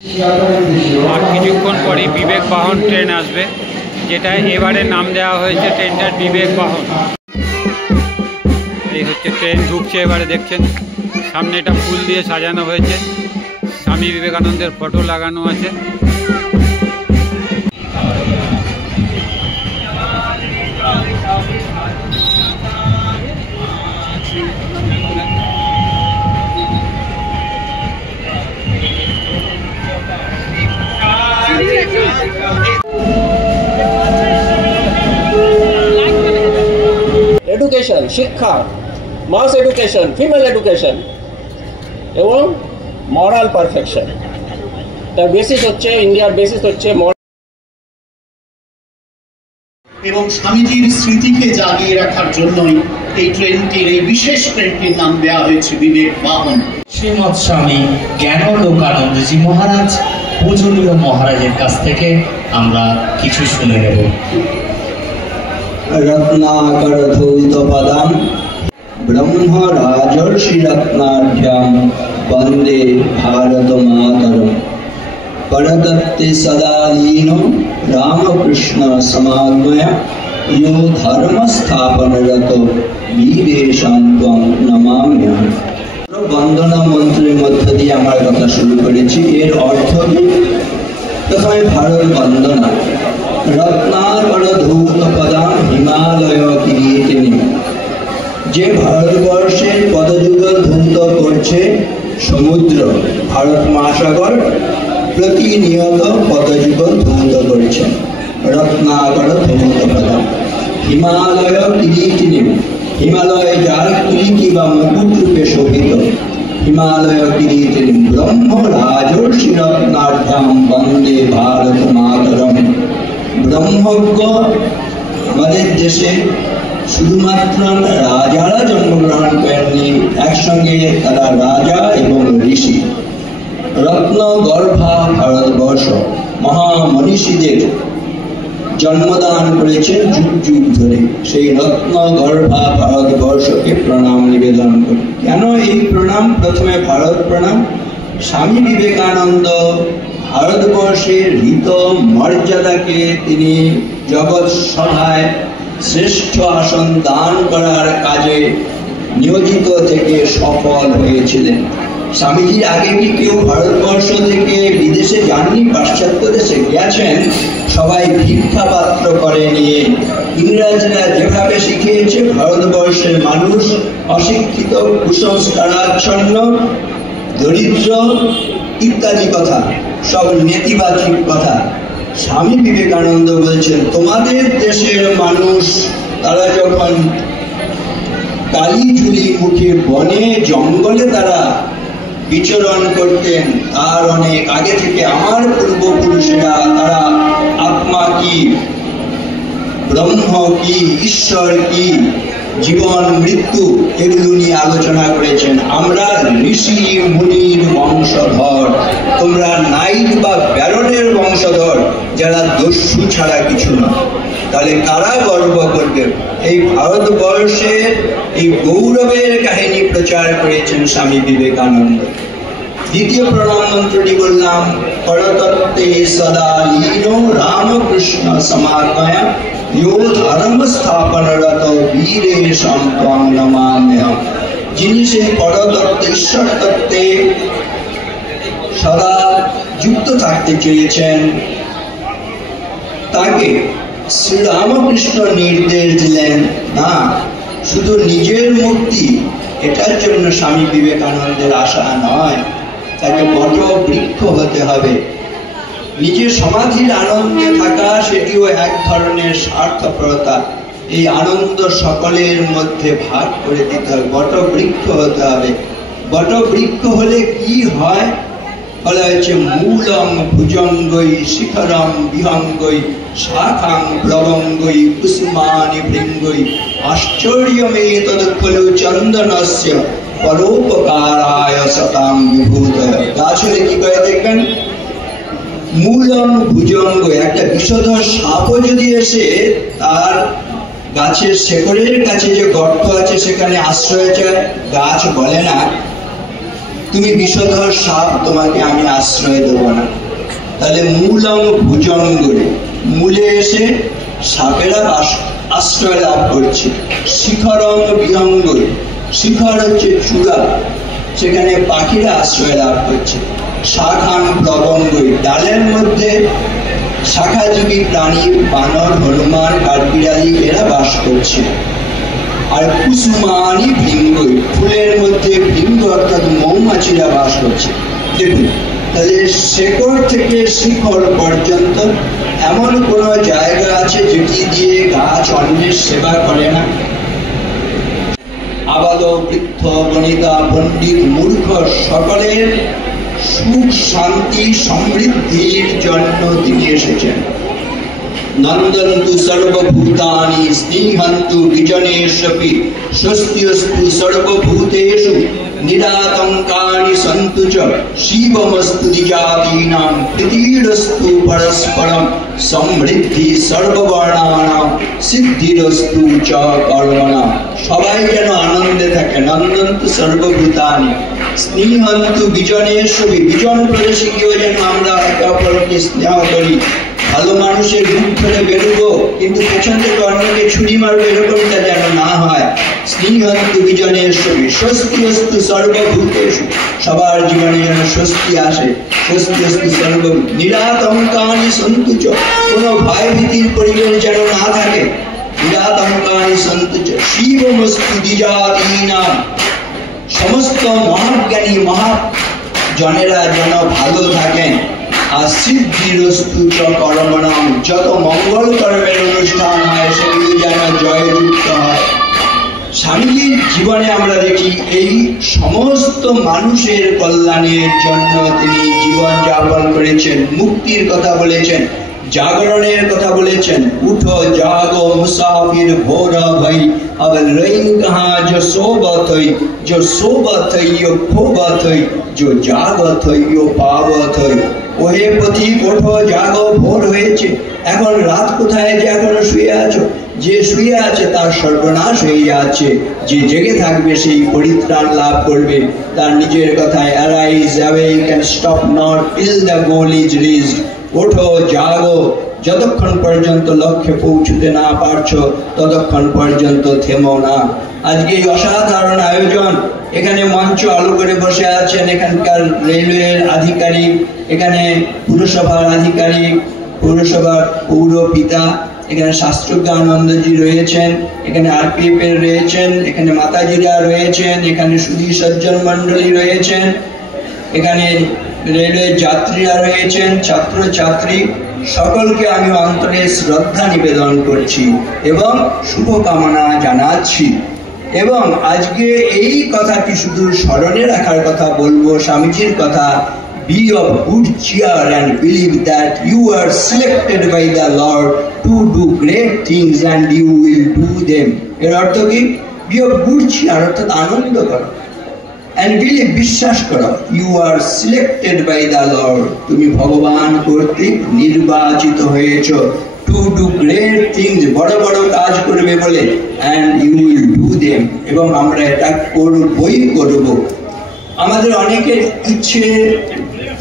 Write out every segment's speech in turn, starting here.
আর কিছুক্ষণ পরেই বিবেক বাহন ট্রেন আসবে, যেটা এবারে নাম দেওয়া হয়েছে ট্রেনটার বিবেক বাহন। এই হচ্ছে ট্রেন ঢুকছে এবারে, দেখছেন সামনে এটা ফুল দিয়ে সাজানো হয়েছে, স্বামী বিবেকানন্দের ফটো লাগানো আছে। এডুকেশন, শিক্ষা, মাস এডুকেশন, ফিমেল এডুকেশন এবং মরাল পারফেকশন, তার বেসিস হচ্ছে, ইন্ডিয়ার বেসিস হচ্ছে এবং স্বামীজির স্মৃতিকে জাগিয়ে রাখার জন্যই এই ট্রেনটির, এই বিশেষ ট্রেনটির নাম দেওয়া হয়েছে বিবেক বাহন। শ্রীমৎ স্বামী জ্ঞানালোকানন্দজি মহারাজ, পূজনীয় মহারাজের কাছ থেকে আমরা কিছু শুনে নেব। রত্নাকর ধৌত পদম ব্রহ্ম রাজর্ষি রত্নাঢ্যম বন্দে ভারত মাতরম পরতত্তে সদা লীন রামকৃষ্ণ সমাগময় ইয়ো ধর্ম স্থাপনরত বীরেশান ত্বং নমাম্যহম। বন্দনা মন্ত্রের মধ্য দিয়ে আমার কথা শুরু করেছি। এর অর্থ কি? প্রথমে ভারত বন্দনা। রত্নাকর ধৌত পদাম হিমালয় কিরীটিনী, যে ভারতবর্ষের পদযুগল ধৌত করছে সমুদ্র, ভারত মহাসাগর প্রতিনিয়ত পদযুগল ধৌত করছেন। রত্নাকর ধৌত পদাম হিমালয় কিরীটিনী, হিমালয় যার কিরীটি বা মুকুট রূপে শোভিত, হিমালয় কিরীটিনী ব্রহ্ম রাজর্ষি রত্নাঢ্যম বন্দে ভারত মাতরম। ব্রহ্মজ্ঞ আমাদের দেশে শুধুমাত্র রাজারা জন্মগ্রহণ করেননি, একসঙ্গে তারা রাজা এবং ঋষি। রত্ন গর্ভা ভারতবর্ষ মহামনীষীদের জন্মদান করেছেন যুগ যুগ ধরে। সেই রত্ন গর্ভা ভারতবর্ষকে প্রণাম নিবেদন করি। কেন এই প্রণাম? প্রথমে ভারত প্রণাম। স্বামী বিবেকানন্দ ভারতবর্ষের হিত মর্যাদাকে তিনি জগৎ সভায় শ্রেষ্ঠ আসন দান করার কাজে নিয়োজিত থেকে সফল হয়েছিলেন। স্বামীজির আগে কি কেউ ভারতবর্ষ থেকে বিদেশে যাননি? পাশ্চাত্য দেশে গেছেন, সবাই ভিক্ষা পাত্র করে নিয়ে। ইংরেজরা যেভাবে শিখিয়েছে, ভারতবর্ষের মানুষ অশিক্ষিত, কুসংস্কারাচ্ছন্ন, দরিদ্র ইত্যাদি কথা, সব নেতিবাচক কথা। স্বামী বিবেকানন্দ বলছেন, তোমাদের দেশের মানুষ তারা যখন কালীঝুলি মুখে বনে জঙ্গলে তারা বিচরণ করতেন, তার অনেক আগে থেকে আমার পূর্বপুরুষেরা তারা আত্মা কি, ব্রহ্ম কি, ঈশ্বর কি, জীবন মৃত্যু এগুলো নিয়ে আলোচনা করেছেন। আমরা ঋষি মুনির বংশধর, তোমরা নাইট বা ব্যারনের বংশধর, যারা দস্যু ছাড়া কিছু না। তাহলে কারা গর্ব করবে? এই ভারতবর্ষের এই গৌরবের কাহিনী প্রচার করেছেন স্বামী বিবেকানন্দ। দ্বিতীয় প্রণাম মন্ত্রটি বললাম, পরতত্ত্বে সদা লীন রামকৃষ্ণ সমাগময় ইয়ো ধর্ম স্থাপনরত বীরেশান ত্বং নমাম্যহম। যিনি সেই পরতত্ত্বে, ঈশ্বর তত্ত্বে সদা যুক্ত থাকতে চেয়েছেন, তাকে শ্রীরামকৃষ্ণ নির্দেশ দিলেন, না শুধু নিজের মুক্তি এটার জন্য স্বামী বিবেকানন্দের আশা নয়, তাকে বট বৃক্ষ হতে হবে। নিজের সমাধির আনন্দে থাকা সেটিও এক ধরনের স্বার্থপরতা। এই আনন্দ সকলের মধ্যে ভাগ করে দিতে হবে, বট বৃক্ষ হতে হবে। বট বৃক্ষ হলে কি হয়? বলা হয়েছে মূলং ভুজঙ্গই শিখরং বিহঙ্গই শাখাং প্লবঙ্গই কুসুমানি ভৃঙ্গই আশ্চর্যমেতদ খলু চন্দনস্য পরোপকারায় শতাং বিভূতয়। গাছ হলে কি করে দেখবেন? মূলং ভুজঙ্গ, একটা বিষধর সাপও যদি এসে তার গাছের শেকড়ের কাছে যে গর্ত আছে সেখানে আশ্রয় চায়, গাছ বলে না তুমি বিষধর সাপ, তোমাকে আমি আশ্রয় দেব না। তাহলে মূলং ভুজঙ্গলে, মূলে এসে সাপেরা আশ্রয় লাভ করছে। শিখরং বিহঙ্গল, শিখর হচ্ছে চূড়া, সেখানে পাখিরা আশ্রয় লাভ করছে। শাখাং প্লবঙ্গই, ডালের মধ্যে শাখাজীবী প্রাণী, বানর, হনুমান, কাঠবিড়ালি এরা বাস করছে। আর কুসুমানি ভৃঙ্গই, ফুলের মধ্যে ভৃঙ্গ অর্থাৎ মৌমাছিরা বাস করছে। দেখুন, তাহলে শেকড় থেকে শিখর পর্যন্ত এমন কোন জায়গা আছে যেটি দিয়ে গাছ অন্যের সেবা করে না? আবাল বৃদ্ধ বনিতা পণ্ডিত মূর্খ সকলের সুখ শান্তি সমৃদ্ধির জন্য তিনি এসেছেন। নন্দন্তু সর্বভূতানি স্নেহন্তু বিজনেষ্বপি স্বস্তিস্তু সর্বভূতেষু নিরাতঙ্কানি সন্তু চ শিবমস্তু দ্বিজাতীনাং প্রীতিরস্তু পরস্পরম সমৃদ্ধি সর্ববর্ণানাম সিদ্ধিরস্তু চ কর্মণাম। সবাই যেন আনন্দে থাকে। নন্দন্তু সর্বভূতানি স্নেহন্তু বিজনেষ্বপি, বিজন প্রদেশে গিয়েও যেন আমরা একে অপরকে স্নেহ করি। ভালো মানুষের রূপ ধরে বেরোবো, কিন্তু পেছন থেকে অন্যকে ছুরি মারবো, এরকমটা যেন না হয়। স্নেহন্তু বিজনেষ্বপি স্বস্তিস্তু সর্বভূতেষু, সবার জীবনে যেন স্বস্তি আসে। স্বস্তিস্তু সর্বভূত নিরাতঙ্কানি সন্তু চ, কোনো ভয় ভীতির পরিবেশ যেন না থাকে। নিরাতঙ্কানি সন্তু চ শিবমস্তু দ্বিজাতীনাম, সমস্ত মহাজ্ঞানী মহাজনেরা যেন ভালো থাকেন। আর সিদ্ধিরস্তু চ কর্মণাম, যত মঙ্গল কর্মের অনুষ্ঠান হয় সেগুলি যেন জয়যুক্ত হয়। স্বামীজির জীবনে আমরা দেখি এই সমস্ত মানুষের কল্যাণের জন্য তিনি জীবন যাপন করেছেন। মুক্তির কথা বলেছেন, জাগরণের কথা বলেছেন। উঠো জাগো মুসাফির ভোর ভই, अब रही कहाँ जो सोबत हई, जो सोबत हई यो खोबत हई, जो जागत हई यो पावत हई। ওহে পথিক ওঠো, জাগো, ভোর হয়েছে, এখন রাত কোথায় যে এখনো শুয়ে আছো? যে শুয়ে আছে তার সর্বনাশ হয়ে যাচ্ছে, যে জেগে থাকবে সেই পরিত্রাণ লাভ করবে। তার নিজের কথায় arise awake and stop not till the goal is reached. ওঠো, জাগো, যতক্ষণ পর্যন্ত লক্ষ্যে পৌঁছতে না পারছো ততক্ষণ পর্যন্ত থেমো না। আজকে এই অসাধারণ আয়োজন, এখানে মঞ্চ আলো করে বসে আছেন এখানকার রেলওয়ের আধিকারিক, এখানে পুরসভার আধিকারিক, পৌরসভার পৌর পিতা, এখানে শাস্ত্রজ্ঞ আনন্দজি রয়েছেন, এখানে আরপিএফ এর রয়েছেন, এখানে মাতাজিরা রয়েছেন, এখানে সুধী সজ্জন মন্ডলী রয়েছেন, এখানে রেলওয়ের যাত্রীরা রয়েছেন, ছাত্র ছাত্রী, সকলকে আমি অন্তরে শ্রদ্ধা নিবেদন করছি এবং শুভকামনা জানাচ্ছি। এবং আজকে এই কথাটি শুধু স্মরণে রাখার কথা বলবো, স্বামীজির কথা, be of good cheer and believe that you are selected by the Lord to do great things and you will do them। এর অর্থ কি? be of good cheer অর্থাৎ আনন্দ করো, and believe বিশ্বাস করো, you are selected by the Lord, তুমি ভগবান কর্তৃক নির্বাচিত হয়েছো, to do great things, বড় বড় কাজ করবে বলে, and you will do them, এবং আমরা এটা করবই করব। আমাদের অনেকের ইচ্ছে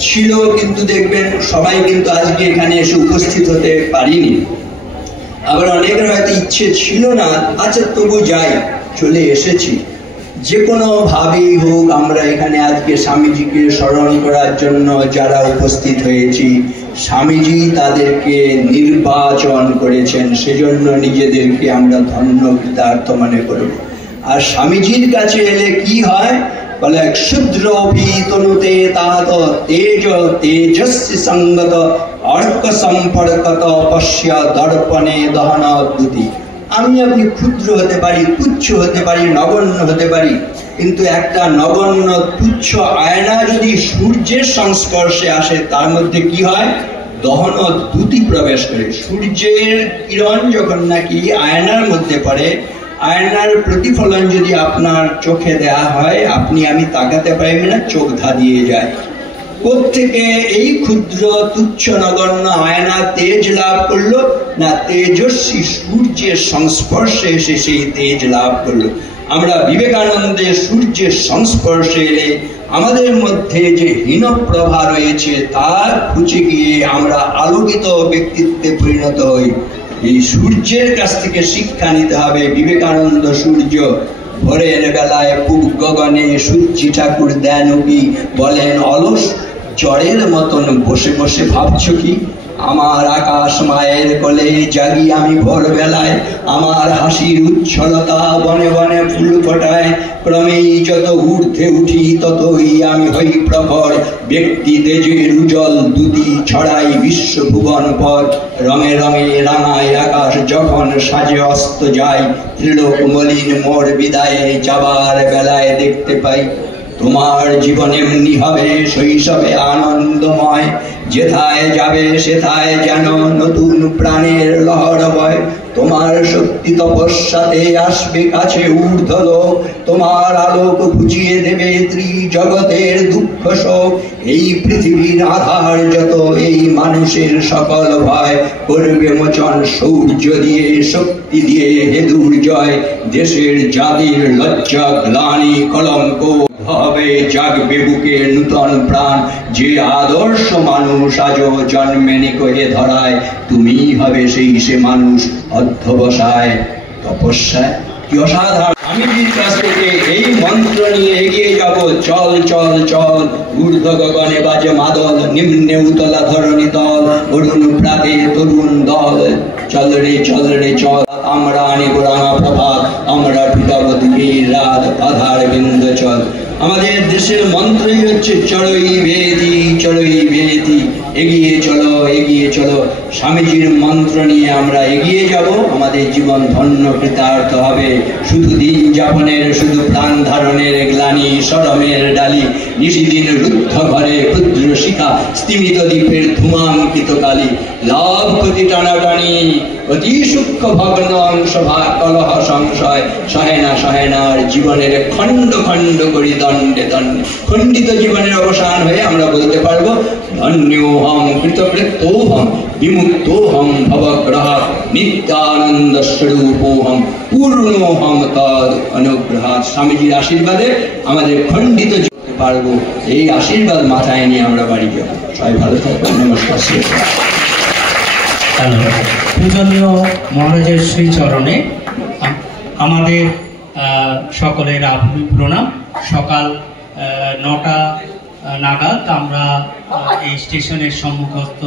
ছিল, কিন্তু দেখবেন সবাই কিন্তু আজকে এখানে এসে উপস্থিত হতে পারিনি। আবার অনেকের হয়তো ইচ্ছে ছিল না, আচ্ছা তবু যাই, চলে এসেছি। যে কোনো ভাবেই হোক আমরা এখানে আজকে স্বামীজিকে স্মরণ করার জন্য যারা উপস্থিত হয়েছি, স্বামীজি তাদেরকে নির্বাচন করেছেন, সেজন্য নিজেদেরকে আমরা ধন্য কৃতার্থ মনে করব। আর স্বামীজির কাছে এলে কি হয় বলে, ক্ষুদ্রোপি তনুতে তাত তেজ তেজস্বী সঙ্গত অর্ক সম্পর্কত পশ্য দর্পণে দহনদ্যুতি। আমি আপনি ক্ষুদ্র হতে পারি, তুচ্ছ হতে পারি, নগণ্য হতে পারি, কিন্তু একটা নগণ্য তুচ্ছ আয়না যদি সূর্যের সংস্পর্শে আসে তার মধ্যে কি হয়? দহনদ্যুতি প্রবেশ করে। সূর্যের কিরণ যখন নাকি আয়নার মধ্যে পড়ে, আয়নার প্রতিফলন যদি আপনার চোখে দেয়া হয়, আপনি আমি তাকাতে পারি না, চোখ ধাঁধিয়ে যায়। কোত্থেকে এই ক্ষুদ্র তুচ্ছ নগণ্য আয়না তেজ লাভ করলো? না, তেজস্বী সূর্যের সংস্পর্শে এসে সেই তেজ লাভ করলো। আমরা বিবেকানন্দের সূর্যের সংস্পর্শে এলে আমাদের মধ্যে যে হীনপ্রভা রয়েছে তার খুঁজে গিয়ে আমরা আলোকিত ব্যক্তিত্বে পরিণত হই। এই সূর্যের কাছ থেকে শিক্ষা নিতে হবে। বিবেকানন্দ সূর্য, ভোরের বেলায় পূব গগনে সূর্যি ঠাকুর দেন উকি, বলেন অলস চরের মতন বসে বসে ভাবছ কি? আমার আকাশ মায়ের কোলে জাগি আমি ভোরবেলায়, আমার হাসির উচ্ছলতা বনে বনে ফুল ফোটায়। ক্রমেই যত ঊর্ধ্বে উঠি ততই আমি হই প্রখর, ব্যক্তি তেজের উজ্জ্বল দ্যুতি ছড়াই বিশ্বভুবন পথ। রঙে রঙে রাঙায় আকাশ যখন সাজে অস্ত যায়, ত্রিলোক মলিন মোর বিদায়ে যাবার বেলায় দেখতে পাই। তোমার জীবন এমনি হবে শৈশবে আনন্দময়, যেথায় যাবে সেথায় যেন নতুন প্রাণের লহর বয়। তোমার শক্তি তপস্যাতে আসবে কাছে ঊর্ধ্বলোক, তোমার আলোক বুঝিয়ে দেবে ত্রিজগতের দুঃখ শোক। এই পৃথিবীর আধার যত এই মানুষের সকল ভয়, করবে মোচন সূর্য দিয়ে শক্তি দিয়ে হে দুর্জয়। দেশের জাতির লজ্জা গ্লানি কলঙ্ক হবে, জাগবে বুকে নূতন প্রাণ। যে আদর্শ মানুষ আজও জন্মেনি কহে ধরায়, তুমি হবে সেই সে মানুষ অধ্যবসায় তপস্যায়। কি অসাধারণ! স্বামীজির কাছ থেকে এই মন্ত্র নিয়ে এগিয়ে যাব। চল চল চল, ঊর্ধ্ব গগনে বাজে মাদল, নিম্নে উতলা ধরণী দল, অরুণ প্রাতে তরুণ দল। চল রে চল, আমরা আনিব রাঙা প্রভাত, আমরা পিটাব দিঘির রাত, আধার বিন্দ চল। আমাদের দেশের মন্ত্রই হচ্ছে চড়ই বেদি, চড়ই বেদি। এগিয়ে চলো, এগিয়ে চলো। স্বামীজির মন্ত্র নিয়ে আমরা এগিয়ে যাব, আমাদের জীবন ধন্য কৃতার্থ হবে। শুধু দিন যাপনের, শুধু প্রাণ ধারণের গ্লানি, সরমের ডালি, নিশিদিন রুদ্ধ ঘরে ক্ষুদ্র শিখা, স্তিমিত দ্বীপের ধূমাঙ্কিত কালী। লাভ ক্ষতি টানাটানি, অতি সূক্ষ্ম ভগ্ন অংশ ভাগ, কলহ সংশয়, সহেনার জীবনের খণ্ড খণ্ড করি দণ্ডে দণ্ডে। খণ্ডিত জীবনের অবসান হয়ে আমরা বলতে পারবো ধন্যোহম কৃতকৃতোহম বিমুক্তোহম ভবগ্রহাৎ, নিত্যানন্দ স্বরূপোহম পূর্ণোহম তদ অনুগ্রহাৎ। স্বামীজির আশীর্বাদে আমাদের খণ্ডিত করতে পারবো। এই আশীর্বাদ মাথায় নিয়ে আমরা বাড়ি যাব। সবাই ভালো থাকবেন। নমস্কার। পূজনীয় মহারাজের শ্রীচরণে আমাদের সকলের আভূমি প্রণাম। সকাল 9টা নাগাদ আমরা এই স্টেশনের সম্মুখস্থ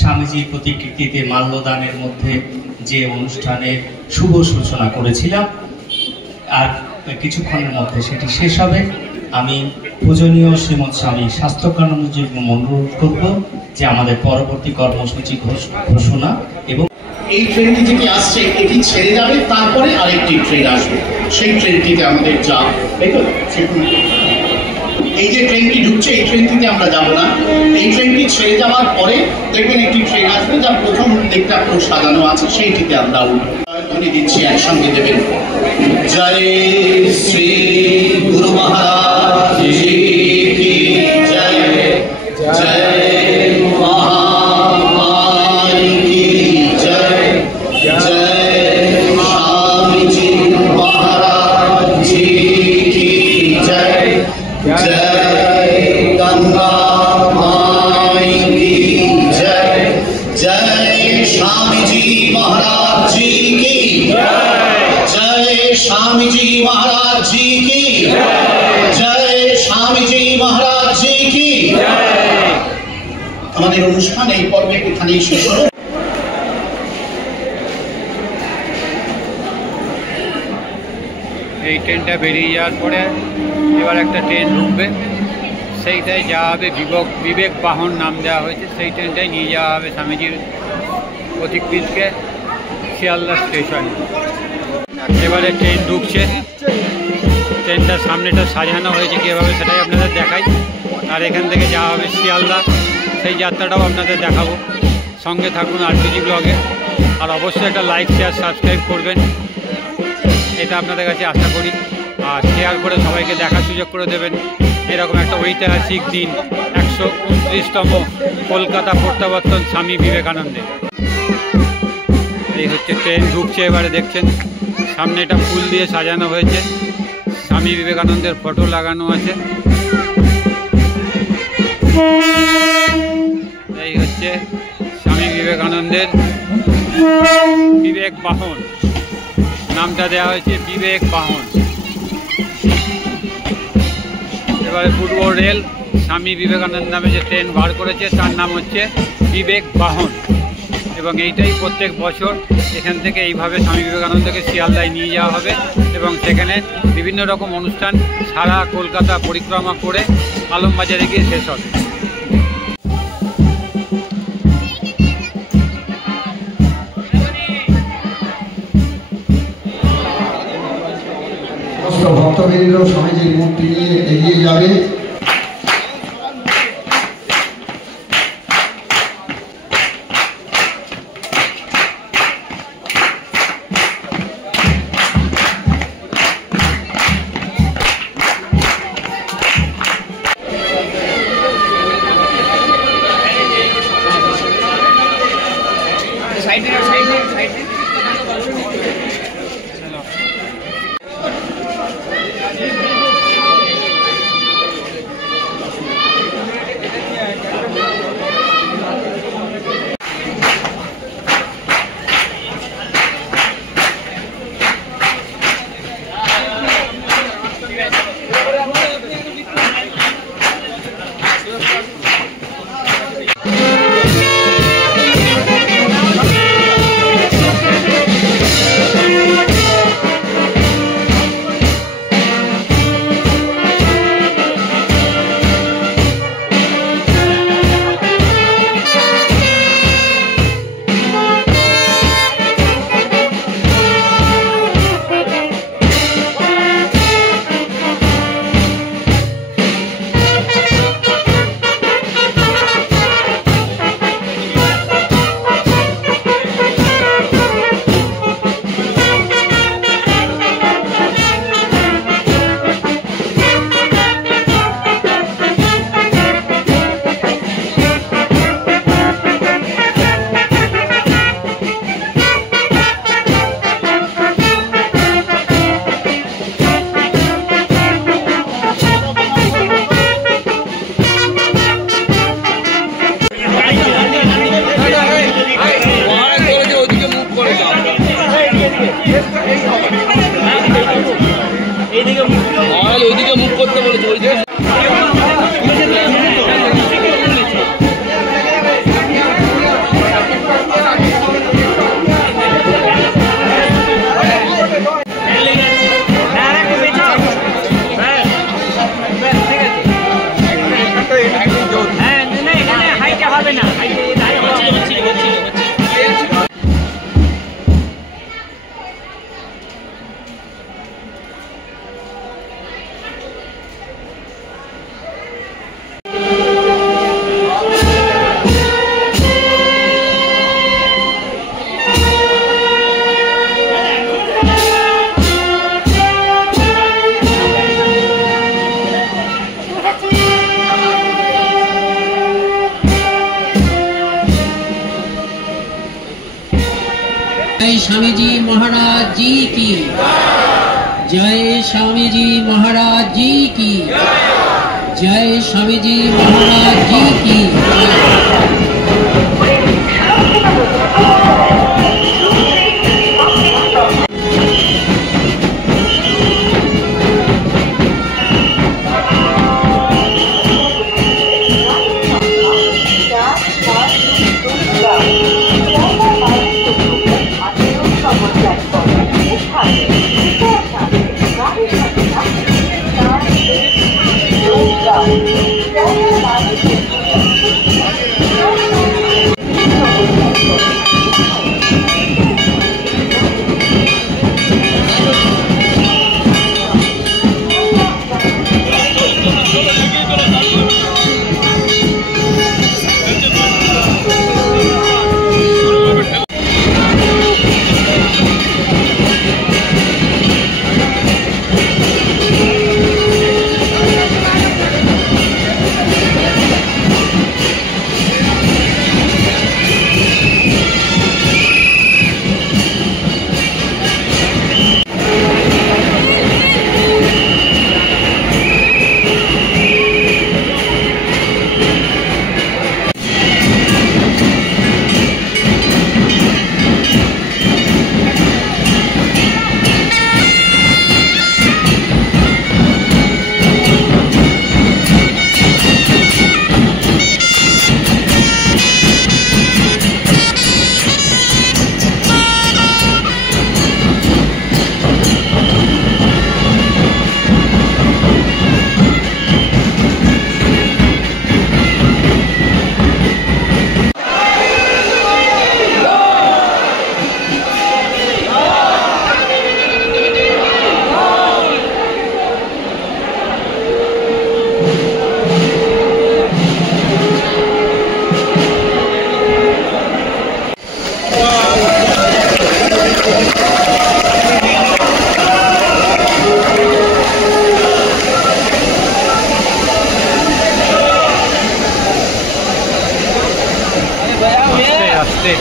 স্বামীজির প্রতিকৃতিতে মাল্যদানের মধ্যে যে অনুষ্ঠানের শুভ সূচনা করেছিলাম, আর কিছুক্ষণের মধ্যে সেটি শেষ হবে। আমি পূজনীয় শ্রীমৎ স্বামী শাস্ত্রকানন্দজি অনুরোধ করব যে আমাদের পরবর্তী কর্মসূচি ঘোষণা এবং এই ট্রেনটি যেটি আসছে এটি ছেড়ে যাবে, তারপরে আরেকটি ট্রেন আসবে, সেই ট্রেনটিতে আমাদের যাব। তাই তো? এই যে ট্রেনটি ঢুকছে এই ট্রেনটিতে আমরা যাব না। এই ট্রেনটি ছেড়ে যাওয়ার পরে দেখবেন একটি ট্রেন আসবে, যার প্রথম দিকটা পুরো সাজানো আছে, সেইটিতে আমরা ধ্বনি দিচ্ছি, একসঙ্গে দেবেন জয় শ্রী গুরু মহারাজ কি জয়, জয় মহামাই কি জয়, জয় স্বামীজি মহারাজ কি জয়, জয় গঙ্গা মাই কি জয়, জয় স্বামীজি মহারাজ কি জয়, স্বামীজি মহারাজ কি জয়, স্বামীজি মহারাজ কি। আমাদের অনুষ্ঠান এই পর্বে এখানেই শেষ হলো। এই ট্রেনটা বেরিয়ে যাওয়ার পরে এবার একটা ট্রেন ঢুকবে, সেইটাই যাওয়া হবে বিবেক বাহন নাম দেওয়া হয়েছে, সেই ট্রেনটাই নিয়ে যাওয়া হবে স্বামীজির প্রতিকৃতিকে শিয়ালদা স্টেশনে। এবারে ট্রেন ঢুকছে, ট্রেনটার সামনেটা সাজানো হয়েছে কীভাবে সেটাই আপনাদের দেখাই। আর এখান থেকে যাওয়া হবে শিয়ালদা, সেই যাত্রাটাও আপনাদের দেখাবো। সঙ্গে থাকুন আরপিজি ব্লগে, আর অবশ্যই একটা লাইক শেয়ার সাবস্ক্রাইব করবেন, এটা আপনাদের কাছে আশা করি। আর শেয়ার করে সবাইকে দেখার সুযোগ করে দেবেন। এরকম একটা ঐতিহাসিক দিন, 129তম কলকাতা প্রত্যাবর্তন স্বামী বিবেকানন্দের। এই হচ্ছে ট্রেন ঢুকছে, এবারে দেখছেন সামনে এটা ফুল দিয়ে সাজানো হয়েছে, স্বামী বিবেকানন্দের ফটো লাগানো আছে। এই হচ্ছে স্বামী বিবেকানন্দের বিবেক বাহন, নামটা দেওয়া হয়েছে বিবেক বাহন। এবারে পূর্ব রেল স্বামী বিবেকানন্দ নামে যে ট্রেন বার করেছে তার নাম হচ্ছে বিবেক বাহন, এবং এইটাই প্রত্যেক বছর এখান থেকে এইভাবে স্বামী বিবেকানন্দকে শিয়ালদায় নিয়ে যাওয়া হবে এবং সেখানে বিভিন্ন রকম অনুষ্ঠান সারা কলকাতা পরিক্রমা করে আলমবাজারে গিয়ে শেষ হবে। ভক্তবৃন্দ স্বামীজির মূর্তি নিয়ে এগিয়ে যাবে। ওইদিকে মুখ করতে বলেছে ওইদিকে। जय स्वामी जी महाराज जी की जय, स्वामी जी महाराज जी की जय, स्वामी जी महाराज जी की। Thank you. আসতে।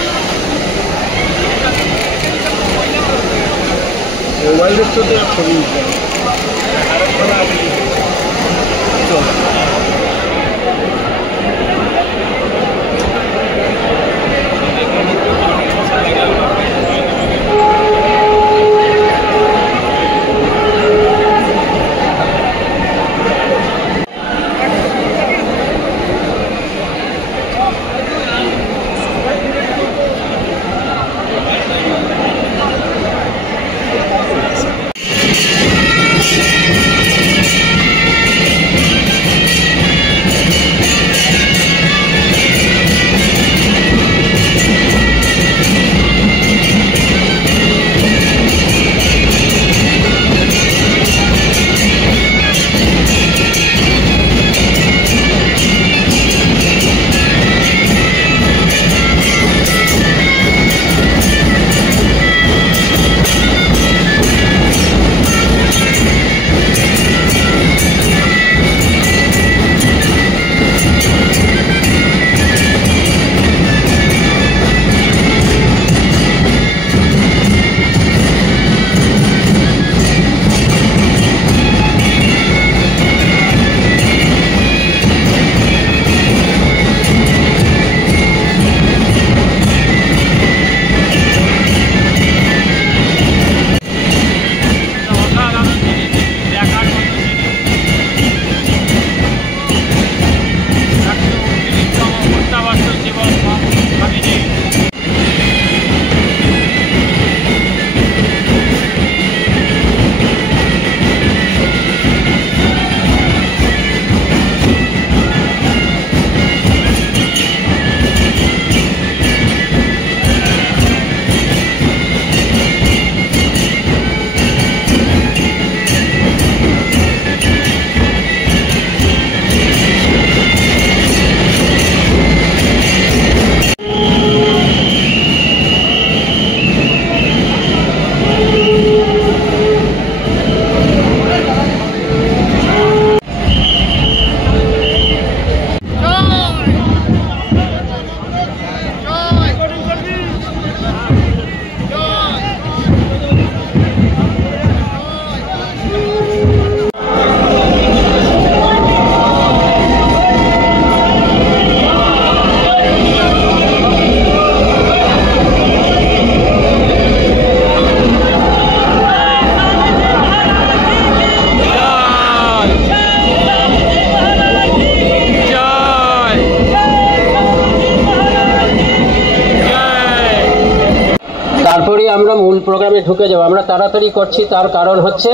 তারপরে আমরা মূল প্রোগ্রামে ঢুকে যাব। আমরা তাড়াতাড়ি করছি, তার কারণ হচ্ছে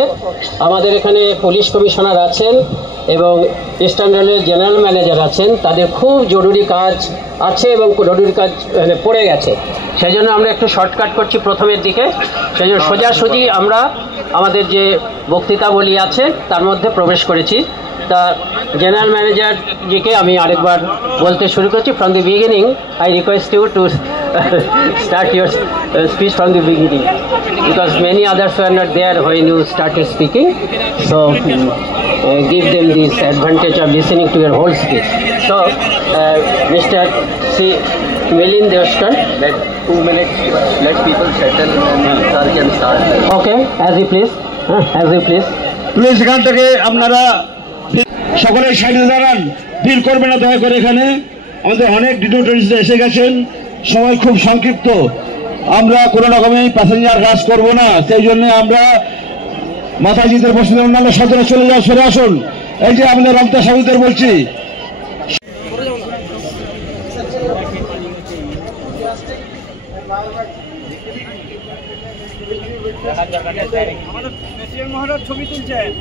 আমাদের এখানে পুলিশ কমিশনার আছেন এবং ইস্টার্ন রেলওয়ে জেনারেল ম্যানেজার আছেন, তাদের খুব জরুরি কাজ আছে এবং জরুরি কাজ পড়ে গেছে। সেই জন্য আমরা একটু শর্টকাট করছি প্রথমের দিকে। সেই জন্য সোজাসুজি আমরা আমাদের যে বক্তৃতাবলী আছে তার মধ্যে প্রবেশ করেছি। তা জেনারেল ম্যানেজার জিকে আমি আরেকবার বলতে শুরু করছি। From the beginning I request you to start your speech from the beginning, because many others were not there when you started speaking, so give them this advantage of listening to your whole speech. So Mr. C. Milind Devskan, Let 2 minutes, let people settle and sir can start. okay, as you please, as you please. Please এখান থেকে আপনারা সকলে সাইডে দাঁড়ান, ভিড় করবেন না দয়া করে। এখানে আমাদের অনেক ডিউটিস এসে গেছেন, সময় খুব সংক্ষিপ্ত, আমরা কোনো রকমে প্যাসেঞ্জার রাশ করবো না, সেই জন্য আমরা মাতাজিদের বসে অন্যান্য সদরে চলে যাও, সরে আসুন। এই যে আমাদের রমতা সাহুদের বলছি, মহারাজ ছবি তুলছেন।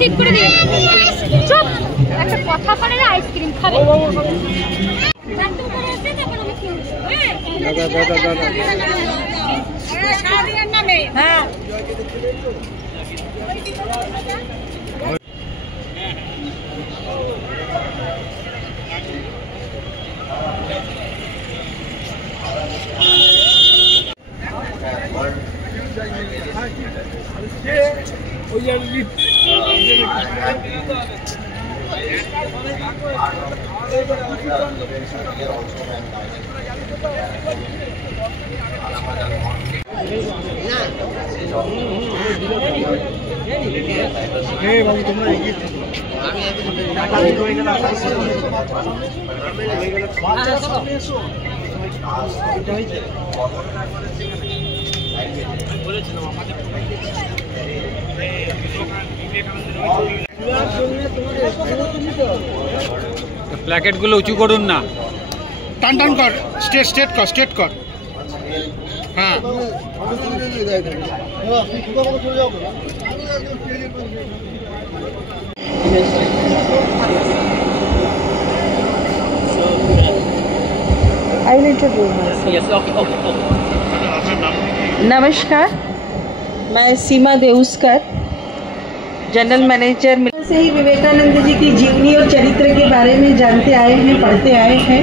ঠিক করে দিয়ে চুপ একটা কথা বলে আইসক্রিম খাবে হ্যাঁ প্ল্যাকেটগুলো উঁচু করুন না, টান টান কর, স্ট্রেট কর, স্ট্রেট কর। হ্যাঁ I will introduce myself. Yes, okay. नमस्कार, मैं सीमा देउस्कर, जनरल मैनेजर। से ही विवेकानंद जी की जीवनी और चरित्र के बारे में जानते आए हैं, पढ़ते आए हैं।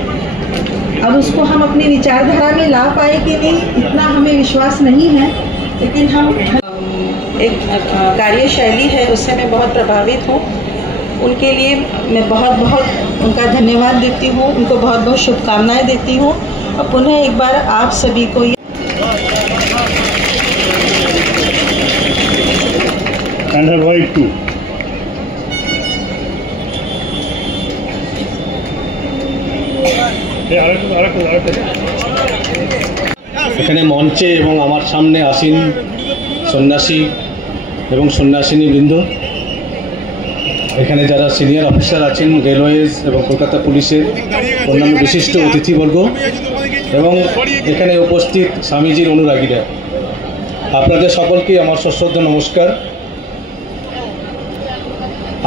अब उसको हम अपनी विचारधारा में ला पाए कि नहीं, इतना हमें विश्वास नहीं है, लेकिन हम एक कार्यशैली है उससे मैं बहुत प्रभावित हूँ। उनके लिए मैं बहुत बहुत उनका धन्यवाद देती हूँ, उनको बहुत बहुत शुभकामनाएं देती हूँ। और पुनः एक बार आप सभी को এখানে মঞ্চে এবং আমার সামনে আসীন সন্ন্যাসী এবং সন্ন্যাসিনী বৃন্দ, এখানে যারা সিনিয়র অফিসার আছেন রেলওয়েজ এবং কলকাতা পুলিশের অন্যান্য বিশিষ্ট অতিথিবর্গ এবং এখানে উপস্থিত স্বামীজির অনুরাগীরা, আপনাদের সকলকে আমার সশ্রদ্ধ নমস্কার।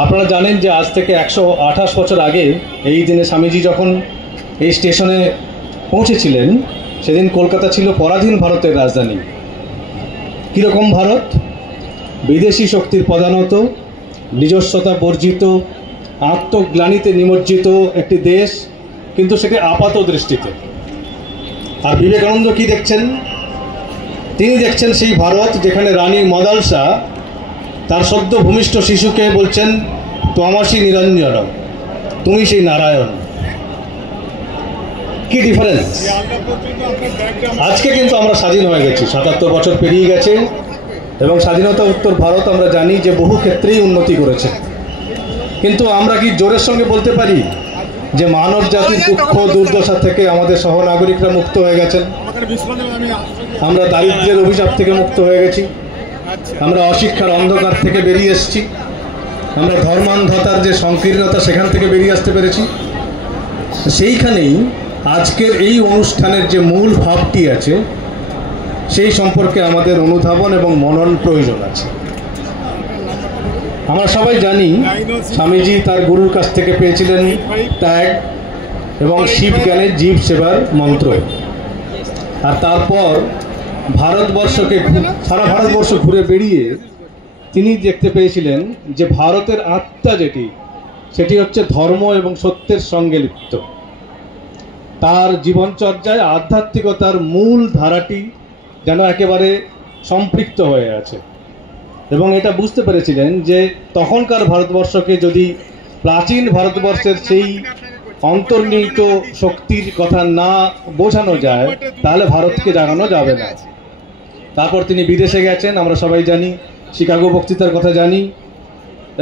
আপনারা জানেন যে আজ থেকে 128 বছর আগে এই দিনে স্বামীজি যখন এই স্টেশনে পৌঁছেছিলেন, সেদিন কলকাতা ছিল পরাধীন ভারতের রাজধানী। কীরকম ভারত? বিদেশি শক্তির প্রধানত, নিজস্বতা বর্জিত, আত্মগ্লানিতে নিমজ্জিত একটি দেশ, কিন্তু সেটি আপাত দৃষ্টিতে। আর বিবেকানন্দ কি দেখছেন? তিনি দেখছেন সেই ভারত যেখানে রানী মদালসা তার সদ্য ভূমিষ্ঠ শিশুকে বলছেন, ত্বমসি নিরঞ্জন, তুমি সেই নারায়ণ। কি ডিফারেন্স! আজকে কিন্তু আমরা স্বাধীন হয়ে গেছি, 77 বছর পেরিয়ে গেছে এবং স্বাধীনতা উত্তর ভারত আমরা জানি যে বহু ক্ষেত্রেই উন্নতি করেছে। কিন্তু আমরা কি জোরের সঙ্গে বলতে পারি যে মানব জাতির দুঃখ দুর্দশা থেকে আমাদের সহনাগরিকরা মুক্ত হয়ে গেছেন? আমরা দারিদ্র্যের অভিশাপ থেকে মুক্ত হয়ে গেছি, আমরা অশিক্ষার অন্ধকার থেকে বেরিয়ে এসেছি, আমরা ধর্মান্ধতার যে সংকীর্ণতা সেখান থেকে বেরিয়ে আসতে পেরেছি। সেইখানেই আজকের এই অনুষ্ঠানের যে মূল ভাবটি আছে, সেই সম্পর্কে আমাদের অনুধাবন এবং মনন প্রয়োজন আছে। আমরা সবাই জানি স্বামীজি তার গুরুর কাছ থেকে পেয়েছিলেন ত্যাগ এবং শিব জ্ঞানের জীব সেবার মন্ত্র। আর তারপর ভারতবর্ষকে সারা ভারতবর্ষ ঘুরে বেরিয়ে তিনি দেখতে পেয়েছিলেন যে ভারতের আত্মা যেটি, সেটি হচ্ছে ধর্ম এবং সত্যের সঙ্গে লিপ্ত। তার জীবনচর্যায় আধ্যাত্মিকতার মূল ধারাটি যেন একেবারে সম্পৃক্ত হয়ে আছে এবং এটা বুঝতে পেরেছিলেন যে তখনকার ভারতবর্ষকে যদি প্রাচীন ভারতবর্ষের সেই অন্তর্নিহিত শক্তির কথা না বোঝানো যায়, তাহলে ভারতকে জাগানো যাবে না। তারপর তিনি বিদেশে গেছেন, আমরা সবাই জানি, শিকাগো বক্তৃতার কথা জানি,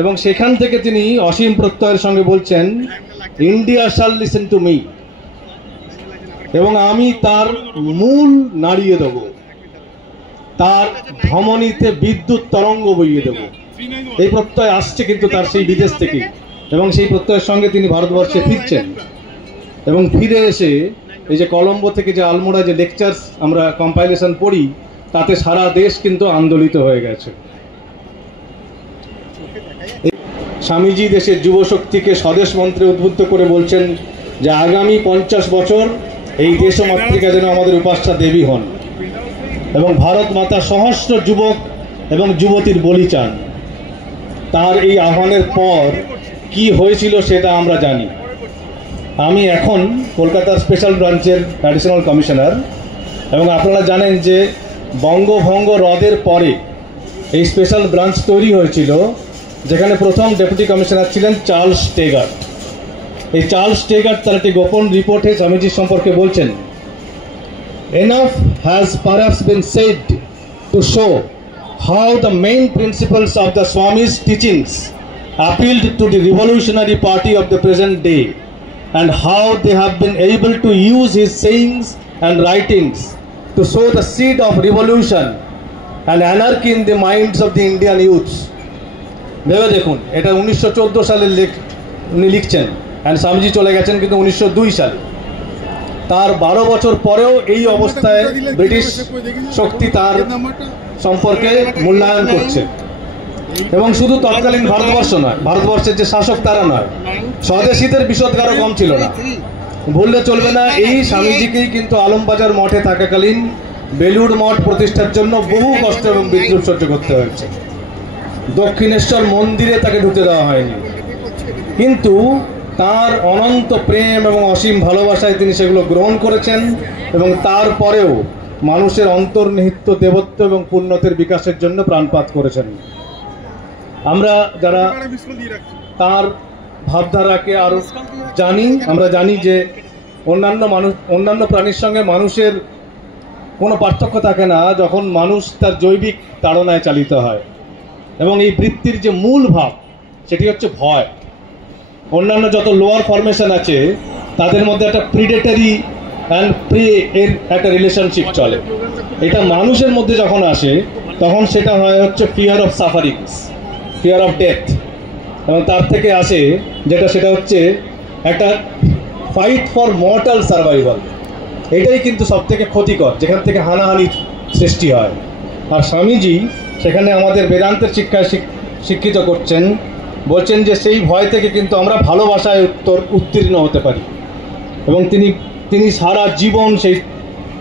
এবং সেখান থেকে তিনি অসীম প্রত্যয়ের সঙ্গে বলছেন, ইন্ডিয়া শাল লিসেন টু মি, এবং আমি তার মূল নাড়িয়ে দেব, তার ধমনীতে বিদ্যুৎ তরঙ্গ বইয়ে দেব। এই প্রত্যয় আসছে কিন্তু তার সেই বিদেশ থেকে, এবং সেই প্রত্যয়ের সঙ্গে তিনি ভারতবর্ষে ফিরছেন। এবং ফিরে এসে এই যে কলম্বো থেকে যে আলমোড়া যে লেকচার্স আমরা কম্পাইলেশন পড়ি, তাতে সারা দেশ কিন্তু আন্দোলিত হয়ে গেছে। স্বামীজি দেশের যুবশক্তিকে স্বদেশ মন্ত্রে উদ্বুদ্ধ করে বলছেন যে আগামী 50 বছর এই দেশমাতৃকা যেন আমাদের উপাস্যা দেবী হন, এবং ভারত মাতা সহস্র যুবক এবং যুবতীর বলি চান। তার এই আহ্বানের পর কি হয়েছিল সেটা আমরা জানি। আমি এখন কলকাতার স্পেশাল ব্রাঞ্চের অ্যাডিশনাল কমিশনার, এবং আপনারা জানেন যে বঙ্গভঙ্গ হ্রদের পরে এই স্পেশাল ব্রাঞ্চ তৈরি হয়েছিল, যেখানে প্রথম ডেপুটি কমিশনার ছিলেন চার্লস টেগার। এই চার্লস টেগার তার একটি গোপন রিপোর্টে স্বামীজির সম্পর্কে বলছেন, enough has perhaps been said to show how the main principles of the Swami's teachings appealed to the revolutionary party of the present day, and how they have been able to use his sayings and writings to sow the seed of revolution and anarchy in the minds of the Indian youths. ভেবে দেখুন, এটা 1914 সালে উনি লিখছেন, and Swamiji চলে গেছেন কিন্তু 1902 সালে। তার 12 বছর পরেও এই অবস্থায় ব্রিটিশ শক্তি তার সম্পর্কে মূল্যায়ন করছে। এবং শুধু তৎকালীন ভারতবর্ষ নয়, ভারতবর্ষের যে শাসক তারা নয়, স্বদেশীদের বিষোদগারও কম ছিল না। ভুললে চলবে না, এই স্বামীজিকেই কিন্তু আলমবাজার মঠে থাকাকালীন বেলুড় মঠ প্রতিষ্ঠার জন্য বহু কষ্ট এবং বিদ্রুপ সহ্য করতে হয়েছে। দক্ষিণেশ্বর মন্দিরে তাকে ঢুকতে দেওয়া হয়নি, কিন্তু তার অনন্ত প্রেম এবং অসীম ভালোবাসায় তিনি সেগুলো গ্রহণ করেছেন, এবং তারপরেও মানুষের অন্তর্নিহিত দেবত্ব এবং পুণ্যতের বিকাশের জন্য প্রাণপাত করেছেন। আমরা যারা তার ভাবধারাকে আরো জানি, আমরা জানি যে অন্যান্য প্রাণীর সঙ্গে মানুষের কোনো পার্থক্য থাকে না যখন মানুষ তার জৈবিক তাড়নায় চালিত হয়। এবং এই বৃত্তির যে মূল ভাব সেটি হচ্ছে ভয়। অন্যান্য যত লোয়ার ফরমেশন আছে তাদের মধ্যে একটা প্রিডেটরি অ্যান্ড প্রে এর একটা রিলেশনশিপ চলে। এটা মানুষের মধ্যে যখন আসে তখন সেটা হয় হচ্ছে fear of sufferings, fear of death, এবং তার থেকে আসে সেটা হচ্ছে একটা ফাইট ফর মর্টাল সার্ভাইভাল। এটাই কিন্তু সব থেকে ক্ষতিকর, যেখান থেকে হানাহানির সৃষ্টি হয়। আর স্বামীজি সেখানে আমাদের বেদান্তের শিক্ষায় শিক্ষিত করছেন, বলছেন যে সেই ভয় থেকে কিন্তু আমরা ভালোবাসায় উত্তীর্ণ হতে পারি। এবং তিনি সারা জীবন সেই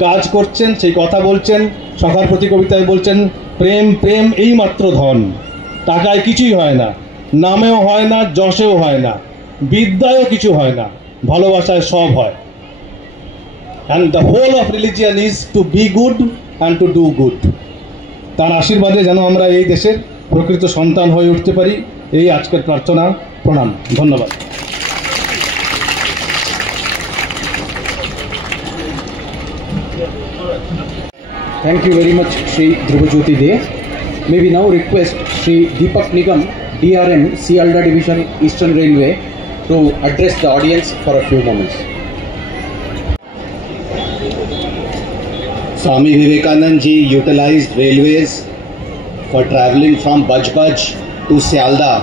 কাজ করছেন, সেই কথা বলছেন। সখার প্রতি কবিতায় বলছেন, প্রেম প্রেম এই মাত্র ধন, টাকায় কিছুই হয় না, নামেও হয় না, যশেও হয় না, বিদ্যায়ও কিছু হয় না, ভালোবাসায় সব হয়। And the whole of religion is to be good and to do good. তার আশীর্বাদে যেন আমরা এই দেশের প্রকৃত সন্তান হয়ে উঠতে পারি, এই আজকের প্রার্থনা। প্রণাম, ধন্যবাদ। Thank you very much, Shri Dhruvajyoti De. May we now request Shri Deepak Nigam, DRM, Sialda Division, Eastern Railway, to address the audience for a few moments. Swami Vivekanand ji utilized railways for traveling from Bajbaj to Sialda